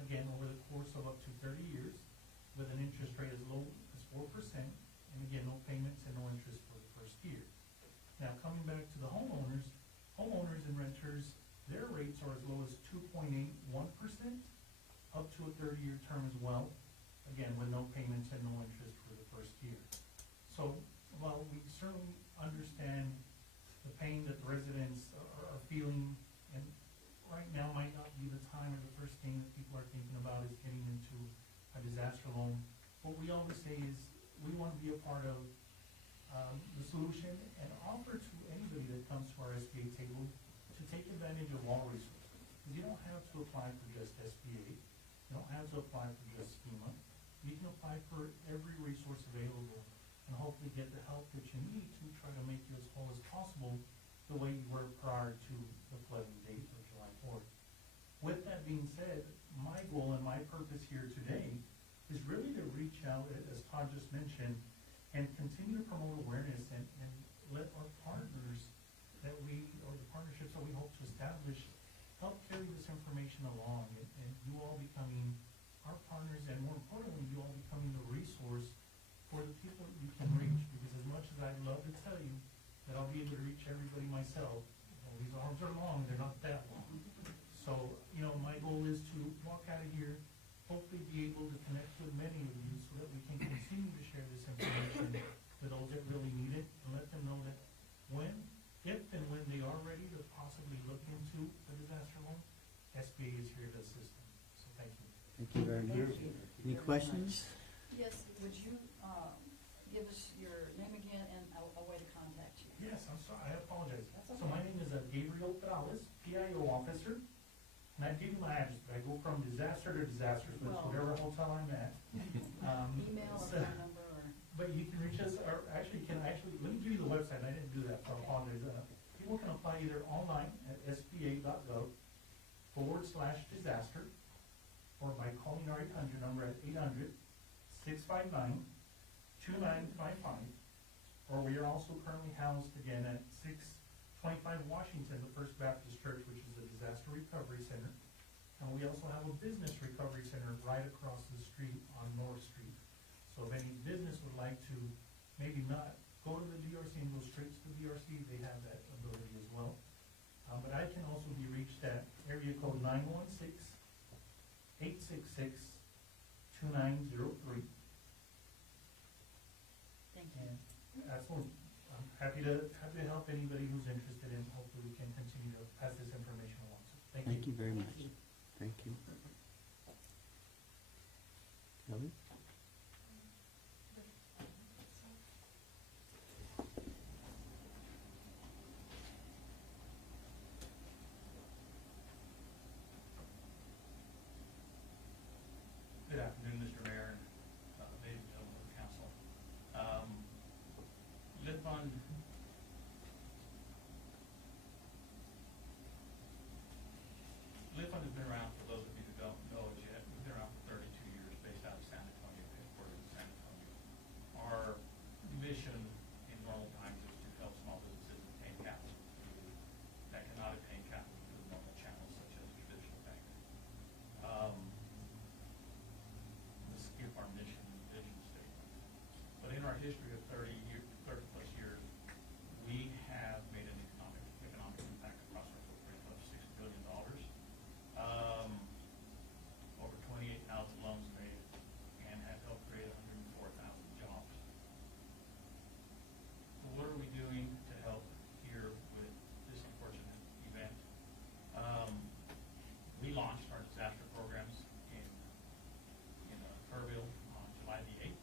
again, over the course of up to 30 years with an interest rate as low as 4%, and again, no payments and no interest for the first year. Now, coming back to the homeowners and renters, their rates are as low as 2.81% up to a 30-year term as well, again, with no payments and no interest for the first year. So while we certainly understand the pain that the residents are feeling, and right now might not be the time or the first thing that people are thinking about is getting into a disaster loan, what we always say is we want to be a part of the solution and offer to anybody that comes to our SBA table to take advantage of all resources. Because you don't have to apply for just SBA. You don't have to apply for just FEMA. You can apply for every resource available and hopefully get the help that you need to try to make you as whole as possible the way you were prior to the flooding date of July 4th. With that being said, my goal and my purpose here today is really to reach out, as Todd just mentioned, and continue to promote awareness and let our partners that or the partnerships that we hope to establish help carry this information along, and you all becoming our partners, and more importantly, you all becoming the resource for the people you can reach. Because as much as I'd love to tell you that I'll be able to reach everybody myself, these arms are long, they're not that long. So, my goal is to walk out of here, hopefully be able to connect with many of you so that we can continue to share this information with those that really need it, and let them know that if and when they are ready to possibly look into a disaster loan, SBA is here to assist them. So thank you. Thank you very much. Thank you. Any questions? Yes, would you give us your name again and a way to contact you? Yes, I'm sorry, I apologize. That's So my name is Gabriel Perales, PIO officer, and I give you my address, but I go from disaster to disaster, so it's Well- whatever hotel I'm at. Email or so- phone number or? But you can reach us, or let me give you the website, I didn't do that, so I apologize. People can apply either online at sba.gov/disaster, or by calling our 800 number at 800-659-2955. Or we are also currently housed again at 625 Washington, the First Baptist Church, which is a disaster recovery center. And we also have a business recovery center right across the street on North Street. So if any business would like to maybe not go to the DRC and go straight to the DRC, they have that ability as well. But I can also be reached at area code 916-866-2903. Thank you. And absolutely, I'm happy to help anybody who's interested, and hopefully we can continue to pass this information along. So Thank you very much. Thank you. Kelly? Good afternoon, Mr. Mayor, and ladies and gentlemen of the council. Lit Fund has been around, for those of you who don't know it yet, we've been around for 32 years, based out of San Antonio, headquartered in San Antonio. Our mission in normal times is to help small businesses obtain capital that cannot obtain capital through normal channels such as traditional banking. Skip our mission and vision statement. But in our history of 30 plus years, we have made an economic impact across our footprint of $6 billion. Over 28,000 loans made, and have helped create 104,000 jobs. So what are we doing to help here with this unfortunate event? We launched our disaster programs in Kerrville on July the 8th.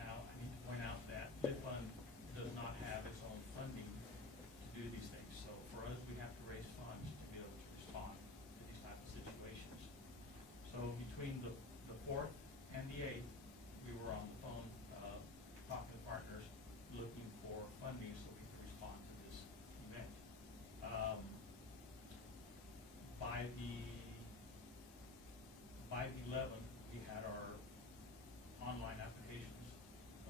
Now, I need to point out that Lit Fund does not have its own funding to do these things. So for us, we have to raise funds to be able to respond to these type of situations. So between the 4th and the 8th, we were on the phone talking to partners, looking for funding so we could respond to this event. By the 11th, we had our online applications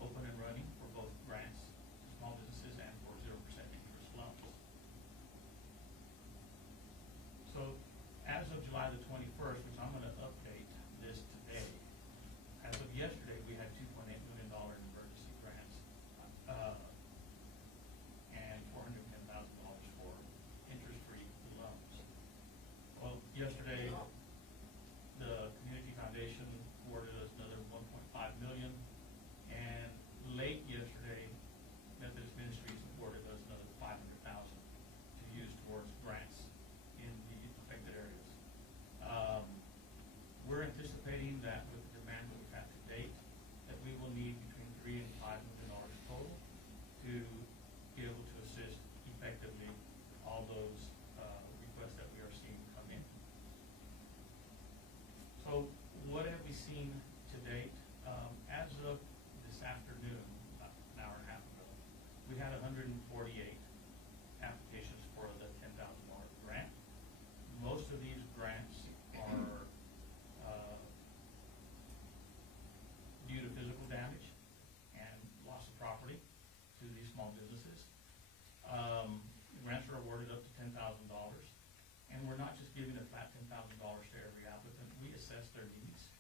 open and running for both grants to small businesses and for 0% interest loans. So as of July the 21st, which I'm going to update this today, as of yesterday, we had $2.8 million in emergency grants and $410,000 for interest-free loans. Well, yesterday, the Community Foundation awarded us another $1.5 million, and late yesterday, Methodist Ministries awarded us another $500,000 to use towards grants in the affected areas. We're anticipating that with the demand that we've had to date, that we will need between $3 and $5 million total to be able to assist effectively all those requests that we are seeing come in. So what have we seen to date? As of this afternoon, about an hour and a half ago, we had 148 applications for the $10,000 grant. Most of these grants are due to physical damage and loss of property to these small businesses. Grants are awarded up to $10,000, and we're not just giving a flat $10,000 to every applicant. We assess their needs,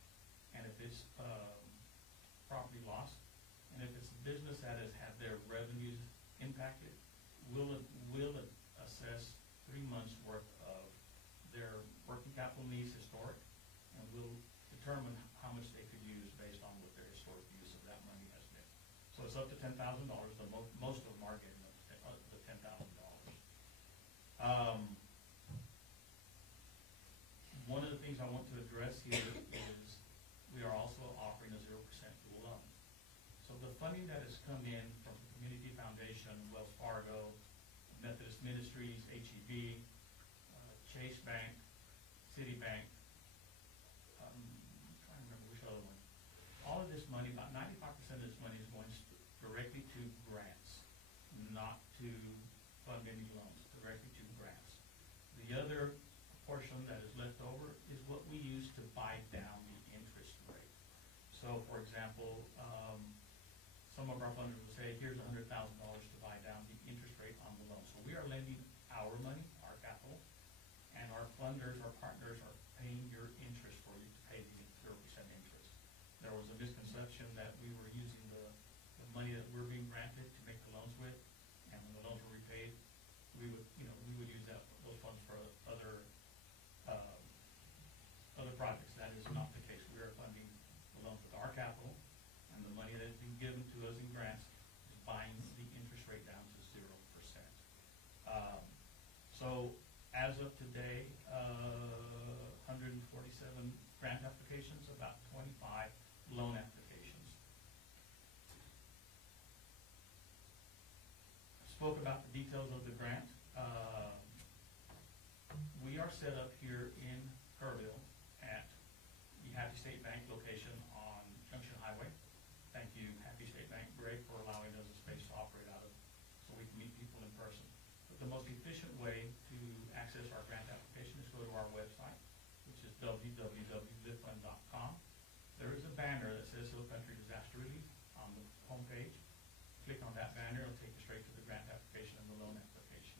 and if it's property loss, and if it's a business that has had their revenues impacted, we'll assess 3 months worth of their working capital needs, historic, and we'll determine how much they could use based on what their historic use of that money has been. So it's up to $10,000. Most of them are getting up to the $10,000. One of the things I want to address here is we are also offering a 0% dual loan. So the funding that has come in from the Community Foundation, Wells Fargo, Methodist Ministries, HEB, Chase Bank, Citibank, I'm trying to remember which other one. All of this money, about 95% of this money is going directly to grants, not to fund any loans, directly to grants. The other portion that is left over is what we use to buy debt. So, for example, some of our funders will say, here's $100,000 to buy down the interest rate on the loan. So we are lending our money, our capital, and our funders, our partners are paying your interest for you to pay the 0% interest. There was a misconception that we were using the money that we're being granted to make the loans with, and when the loans were repaid, we would use those funds for other projects. That is not the case. We are funding the loans with our capital, and the money that's been given to us in grants is buying the interest rate down to 0%. So as of today, 147 grant applications, about 25 loan applications. Spoke about the details of the grant. We are set up here in Kerrville at the Happy State Bank location on Junction Highway. Thank you, Happy State Bank, Greg, for allowing us a space to operate out of so we can meet people in person. But the most efficient way to access our grant application is go to our website, which is www.liftfund.com. There is a banner that says Hill Country Disaster Relief on the homepage. Click on that banner, it'll take you straight to the grant application and the loan application.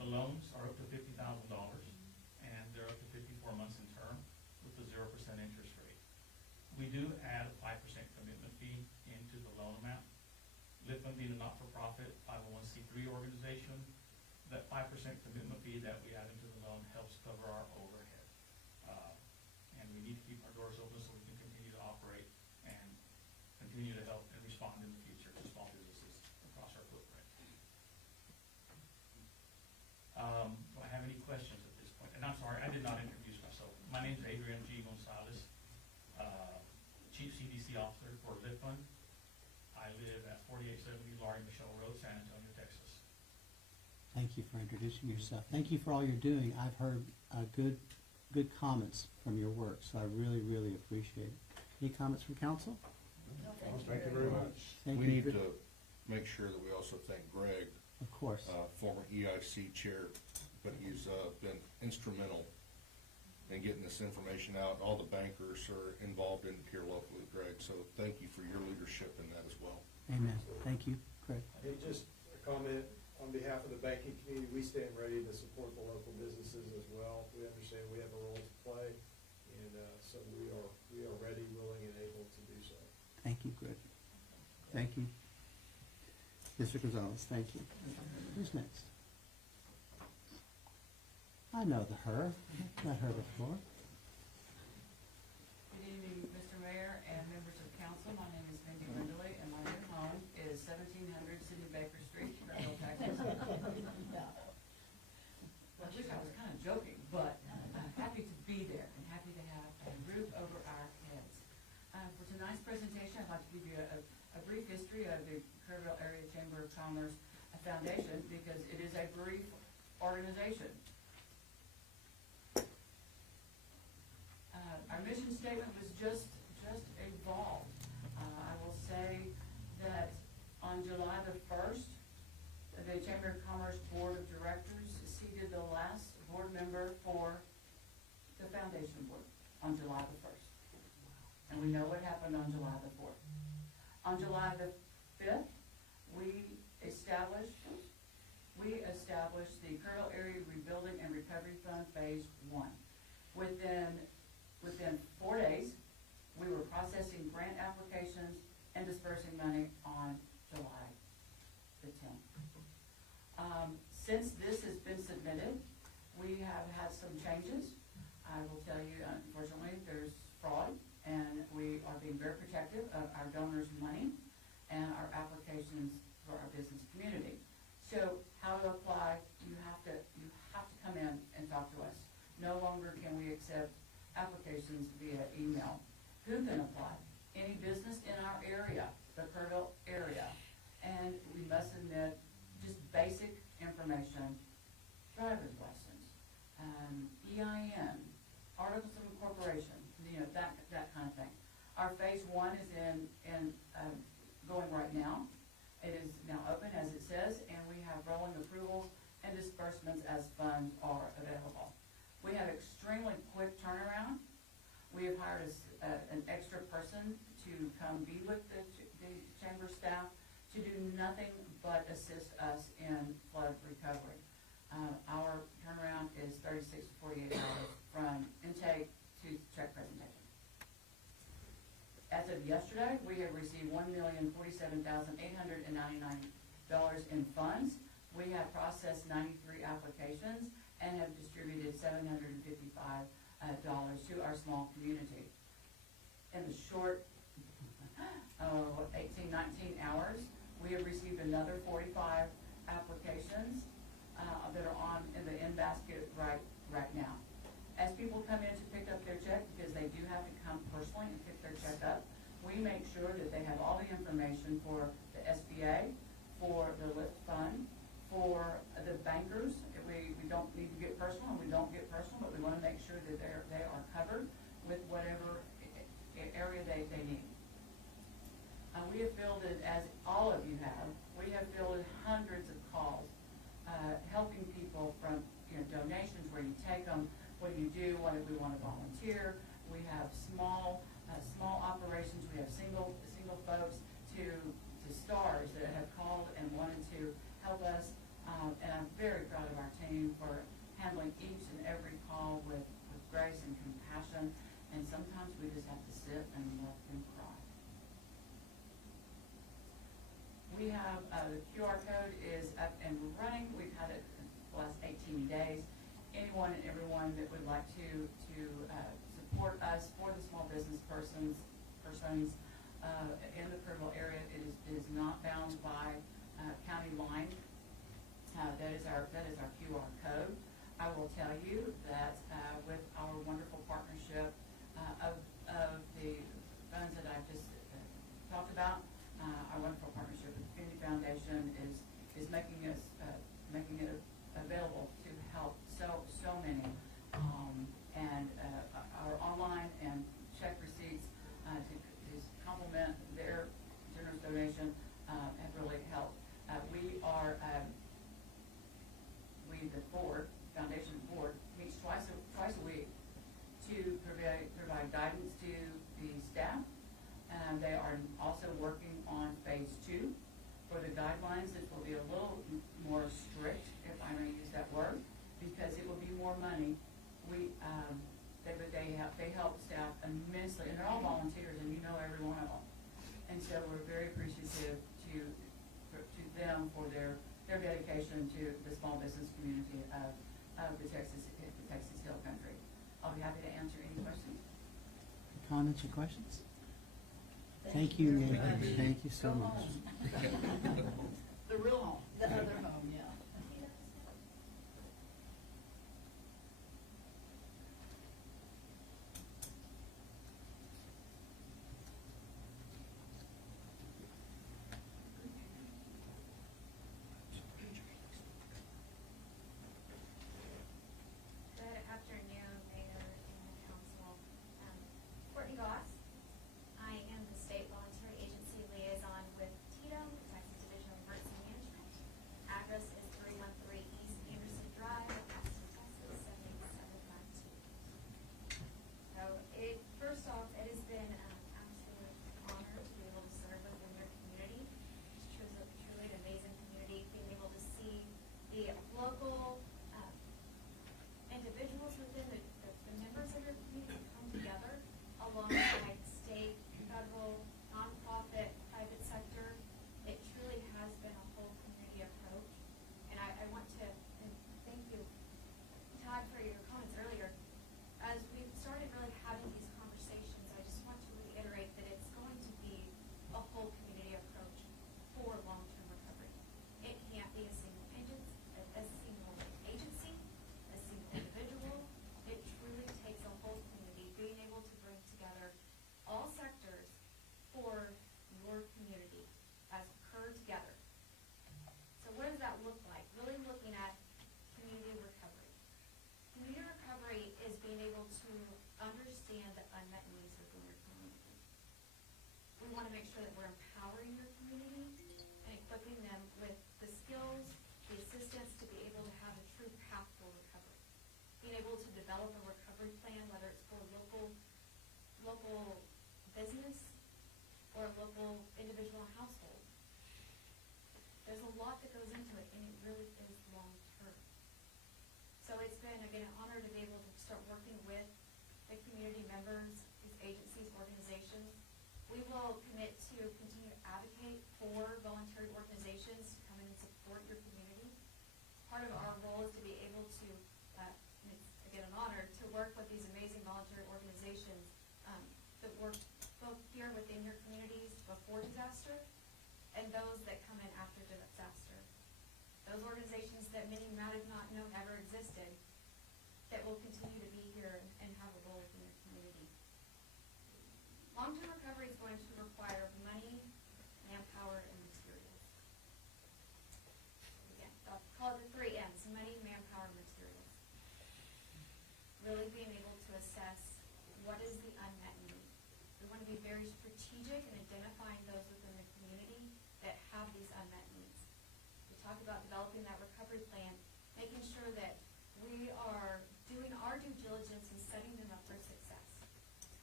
The loans are up to $50,000, and they're up to 54 months in term with a 0% interest rate. We do add a 5% commitment fee into the loan amount. Liftfund being a not-for-profit 501c3 organization, that 5% commitment fee that we add into the loan helps cover our overhead. And we need to keep our doors open so we can continue to operate and continue to help and respond in the future to small businesses across our footprint. Do I have any questions at this point? And I'm sorry, I did not introduce myself. My name is Adrian G. Gonzalez, Chief CDC Officer for Liftfund. I live at 4870 Laurie Michelle Road, San Antonio, Texas. Thank you for introducing yourself. Thank you for all you're doing. I've heard good comments from your work, so I really, really appreciate it. Any comments from council? No, Thank you very much. Thank We you. need to make sure that we also thank Greg, Of course. former EIC chair, but he's been instrumental in getting this information out. All the bankers are involved in here locally, Greg, so thank you for your leadership in that as well. Amen. Thank you, Craig. And just a comment, on behalf of the banking community, we stand ready to support the local businesses as well. We understand we have a role to play, and so we are ready, willing, and able to do so. Thank you, Greg. Thank you. Mr. Gonzalez, thank you. Who's next? I know her. I've met her before. Good evening, Mr. Mayor and members of council. My name is Mindy Lindley, and my new home is 1700 City Baker Street, Kerrville, Texas. Well, I wish I was kind of joking, but I'm happy to be there and happy to have a roof over our heads. For tonight's presentation, I'd like to give you a brief history of the Kerrville Area Chamber of Commerce Foundation, because it is a brief organization. Our mission statement was just evolved. I will say that on July the 1st, the Chamber of Commerce Board of Directors seated the last board member for the foundation board on July the 1st. And we know what happened on July the 4th. On July the 5th, we established the Kerrville Area Rebuilding and Recovery Fund Phase 1. Within 4 days, we were processing grant applications and dispersing money on July the 10th. Since this has been submitted, we have had some changes. I will tell you, unfortunately, there's fraud, and we are being very protective of our donors' money and our applications for our business community. So how to apply, you have to come in and talk to us. No longer can we accept applications via email. Who can apply? Any business in our area, the Kerrville area. And we must submit just basic information, driver's license, EIN, articles of incorporation, that kind of thing. Our phase 1 is going right now. It is now open, as it says, and we have rolling approvals and disbursements as funds are available. We have extremely quick turnaround. We have hired an extra person to come be with the chamber staff to do nothing but assist us in flood recovery. Our turnaround is 36 to 48 hours from intake to check presentation. As of yesterday, we have received $1,047,899 in funds. We have processed 93 applications and have distributed $755 to our small community. In the short 18, 19 hours, we have received another 45 applications that are in the in-basket right now. As people come in to pick up their check, because they do have to come personally and pick their check up, we make sure that they have all the information for the SBA, for the LIFT fund, for the bankers. We don't need to get personal, and we don't get personal, but we want to make sure that they are covered with whatever area they need. We have fielded, as all of you have, we have fielded hundreds of calls, helping people from donations, where you take them, what do you do, what if we want to volunteer. We have small operations, we have single folks to stars that have called and wanted to help us, and I'm very proud of our team for handling each and every call with grace and compassion, and sometimes we just have to sit and let them cry. We have, the QR code is up and running. We've had it the last 18 days. Anyone and everyone that would like to support us for the small business persons in the Kerrville area, it is not bound by county line. That is our QR code. I will tell you that with our wonderful partnership of the funds that I've just talked about, our wonderful partnership with the Community Foundation is making it available to help so many, and our online and check receipts to complement their generous donation have really helped. The board, foundation board, meets twice a week to provide guidance to the staff. They are also working on phase 2 for the guidelines. This will be a little more strict, if I may use that word, because it will be more money. They help staff immensely, and they're all volunteers, and you know every one of them. And so we're very appreciative to them for their dedication to the small business community of the Texas Hill Country. I'll be happy to answer any questions. Comments or questions? Thank you, Nate. Thank you so much. The real home, the other home, yeah. Good afternoon, Mayor and Council. Courtney Goss. I am the State Voluntary Agency Liaison with TITO, Texas Division of Emergency Management. Address is 313 East Anderson Drive, Austin, Texas, 78792. So first off, it has been an absolute honor to be able to serve within your community. It's truly an amazing community, being able to see the local individuals within the members of your community come together alongside state, federal, nonprofit, private sector. It truly has been a whole community approach. And I want to thank you, Todd, for your comments earlier. As we've started really having these conversations, I just want to reiterate that it's going to be a whole community approach for long-term recovery. It can't be a single agency, a single individual. It truly takes a whole community being able to bring together all sectors for your community as Kerr together. So what does that look like? Really looking at community recovery. Community recovery is being able to understand the unmet needs within your community. We want to make sure that we're empowering your community and equipping them with the skills, the assistance to be able to have a true path for recovery. Being able to develop a recovery plan, whether it's for local business or a local individual or household. There's a lot that goes into it, and it really is long-term. So it's been, again, an honor to be able to start working with the community members, these agencies, organizations. We will commit to continue to advocate for voluntary organizations to come in and support your community. Part of our role is to be able to, and it's again an honor, to work with these amazing voluntary organizations that work both here within your communities before disaster and those that come in after disaster. Those organizations that many might have not known ever existed, that will continue to be here and have a role in your community. Long-term recovery is going to require money, manpower, and materials. Again, I'll call it the 3 M's: money, manpower, and materials. Really being able to assess what is the unmet need. We want to be very strategic in identifying those within the community that have these unmet needs. We talk about developing that recovery plan, making sure that we are doing our due diligence and setting them up for success.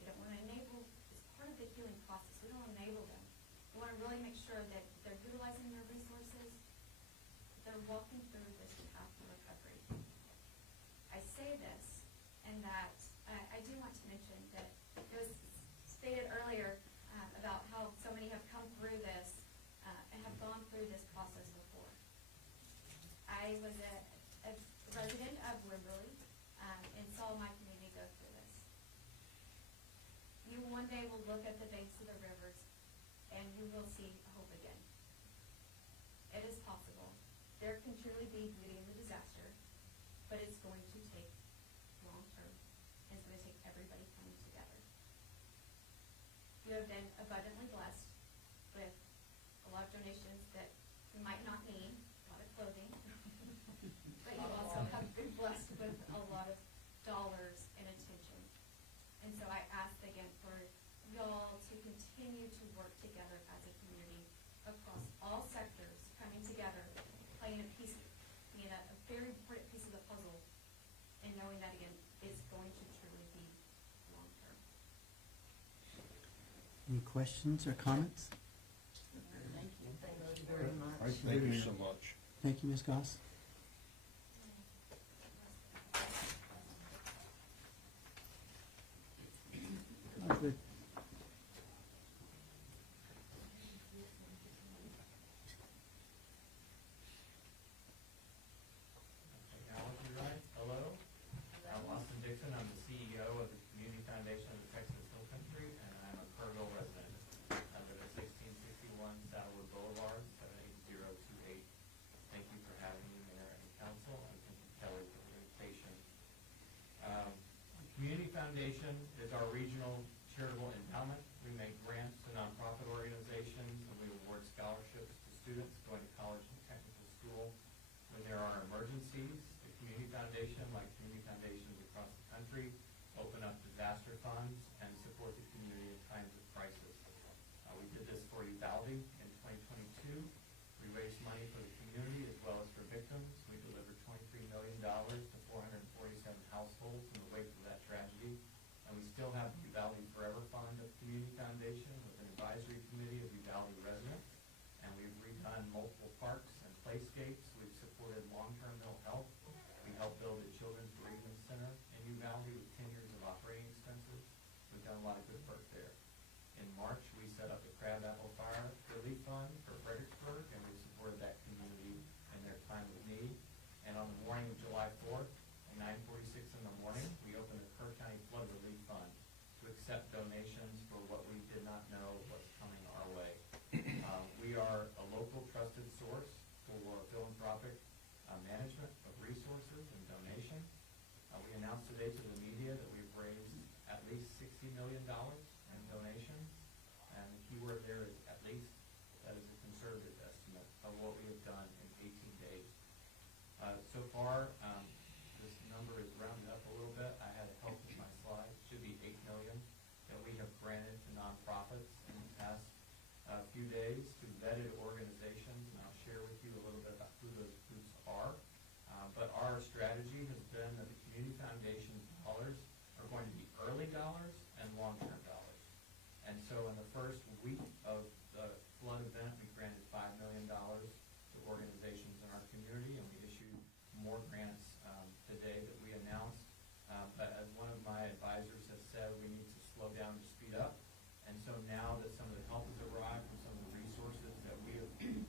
We don't want to enable, it's part of the healing process, we don't enable them. We want to really make sure that they're utilizing their resources, they're walking through this path to recovery. I say this, and that I do want to mention that it was stated earlier about how so many have come through this and have gone through this process before. I was a resident of Wimberley and saw my community go through this. You one day will look at the banks of the rivers and you will see hope again. It is possible. There can truly be beauty in the disaster, but it's going to take long term, and it's going to take everybody coming together. You have been abundantly blessed with a lot of donations that you might not need, a lot of clothing, but you also have been blessed with a lot of dollars and attention. And so I ask again for y'all to continue to work together as a community across all sectors, coming together, playing a piece, being a very important piece of the puzzle, and knowing that again, it's going to truly be long term. Any questions or comments? Thank you. Thank you very much. Thank you so much. Thank you, Ms. Goss. Oh, good. Technology right. Hello. I'm Austin Dixon. I'm the CEO of the Community Foundation of the Texas Hill Country, and I'm a Kerrville resident. I live at 1661 Saddlewood Boulevard, 78028. Thank you for having me, Mayor and Council, and thank you, Kelly, for the invitation. The Community Foundation is our regional charitable endowment. We make grants to nonprofit organizations, and we award scholarships to students going to college and technical school. When there are emergencies, the Community Foundation, like community foundations across the country, open up disaster funds and support the community in times of crisis. We did this for Uvalde in 2022. We raised money for the community as well as for victims. We delivered $23 million to 447 households in the wake of that tragedy. And we still have the Uvalde Forever Fund of Community Foundation with an advisory committee of Uvalde residents. And we've redone multiple parks and playscapes. We've supported long-term mental health. We helped build a children's bereavement center in Uvalde with 10 years of operating expenses. We've done a lot of good work there. In March, we set up the Crabapple Fire Relief Fund for Fredericksburg, and we supported that community in their time of need. And on the morning of July 4th, at 9:46 in the morning, we opened the Kerr County Flood Relief Fund to accept donations for what we did not know was coming our way. We are a local trusted source for philanthropic management of resources and donations. We announced today to the media that we've raised at least $60 million in donations. And the key word there is at least. That is a conservative estimate of what we have done in 18 days. So far, this number is rounded up a little bit. I had help with my slide. It should be $8 million that we have granted to nonprofits in the past few days to vetted organizations, and I'll share with you a little bit about who those groups are. But our strategy has been that the Community Foundation's dollars are going to be early dollars and long-term dollars. And so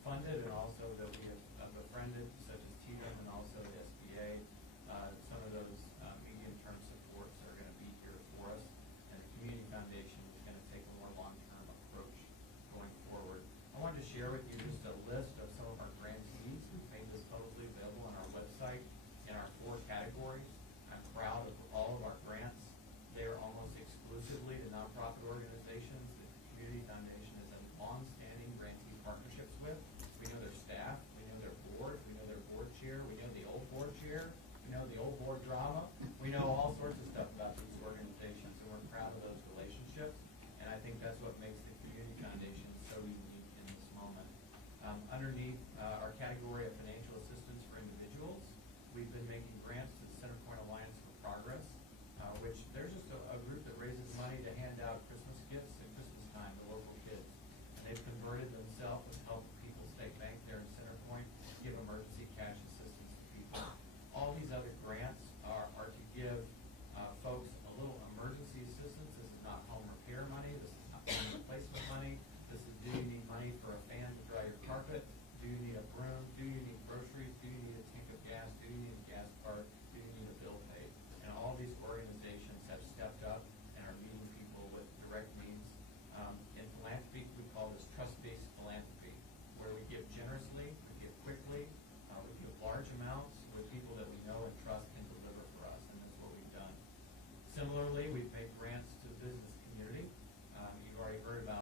funded and also that we have befriended, such as TDM and also the SBA. Some of those medium-term supports are going to be here for us, and the Community Foundation is going to take a more long-term approach going forward. I wanted to share with you just a list of some of our grantees. We've made this publicly available on our website in our 4 categories. I'm proud of all of our grants. They are almost exclusively to nonprofit organizations that the Community Foundation has a long-standing grantee partnerships with. We know their staff, we know their board, we know their board chair, we know the old board chair, we know the old board drama, we know all sorts of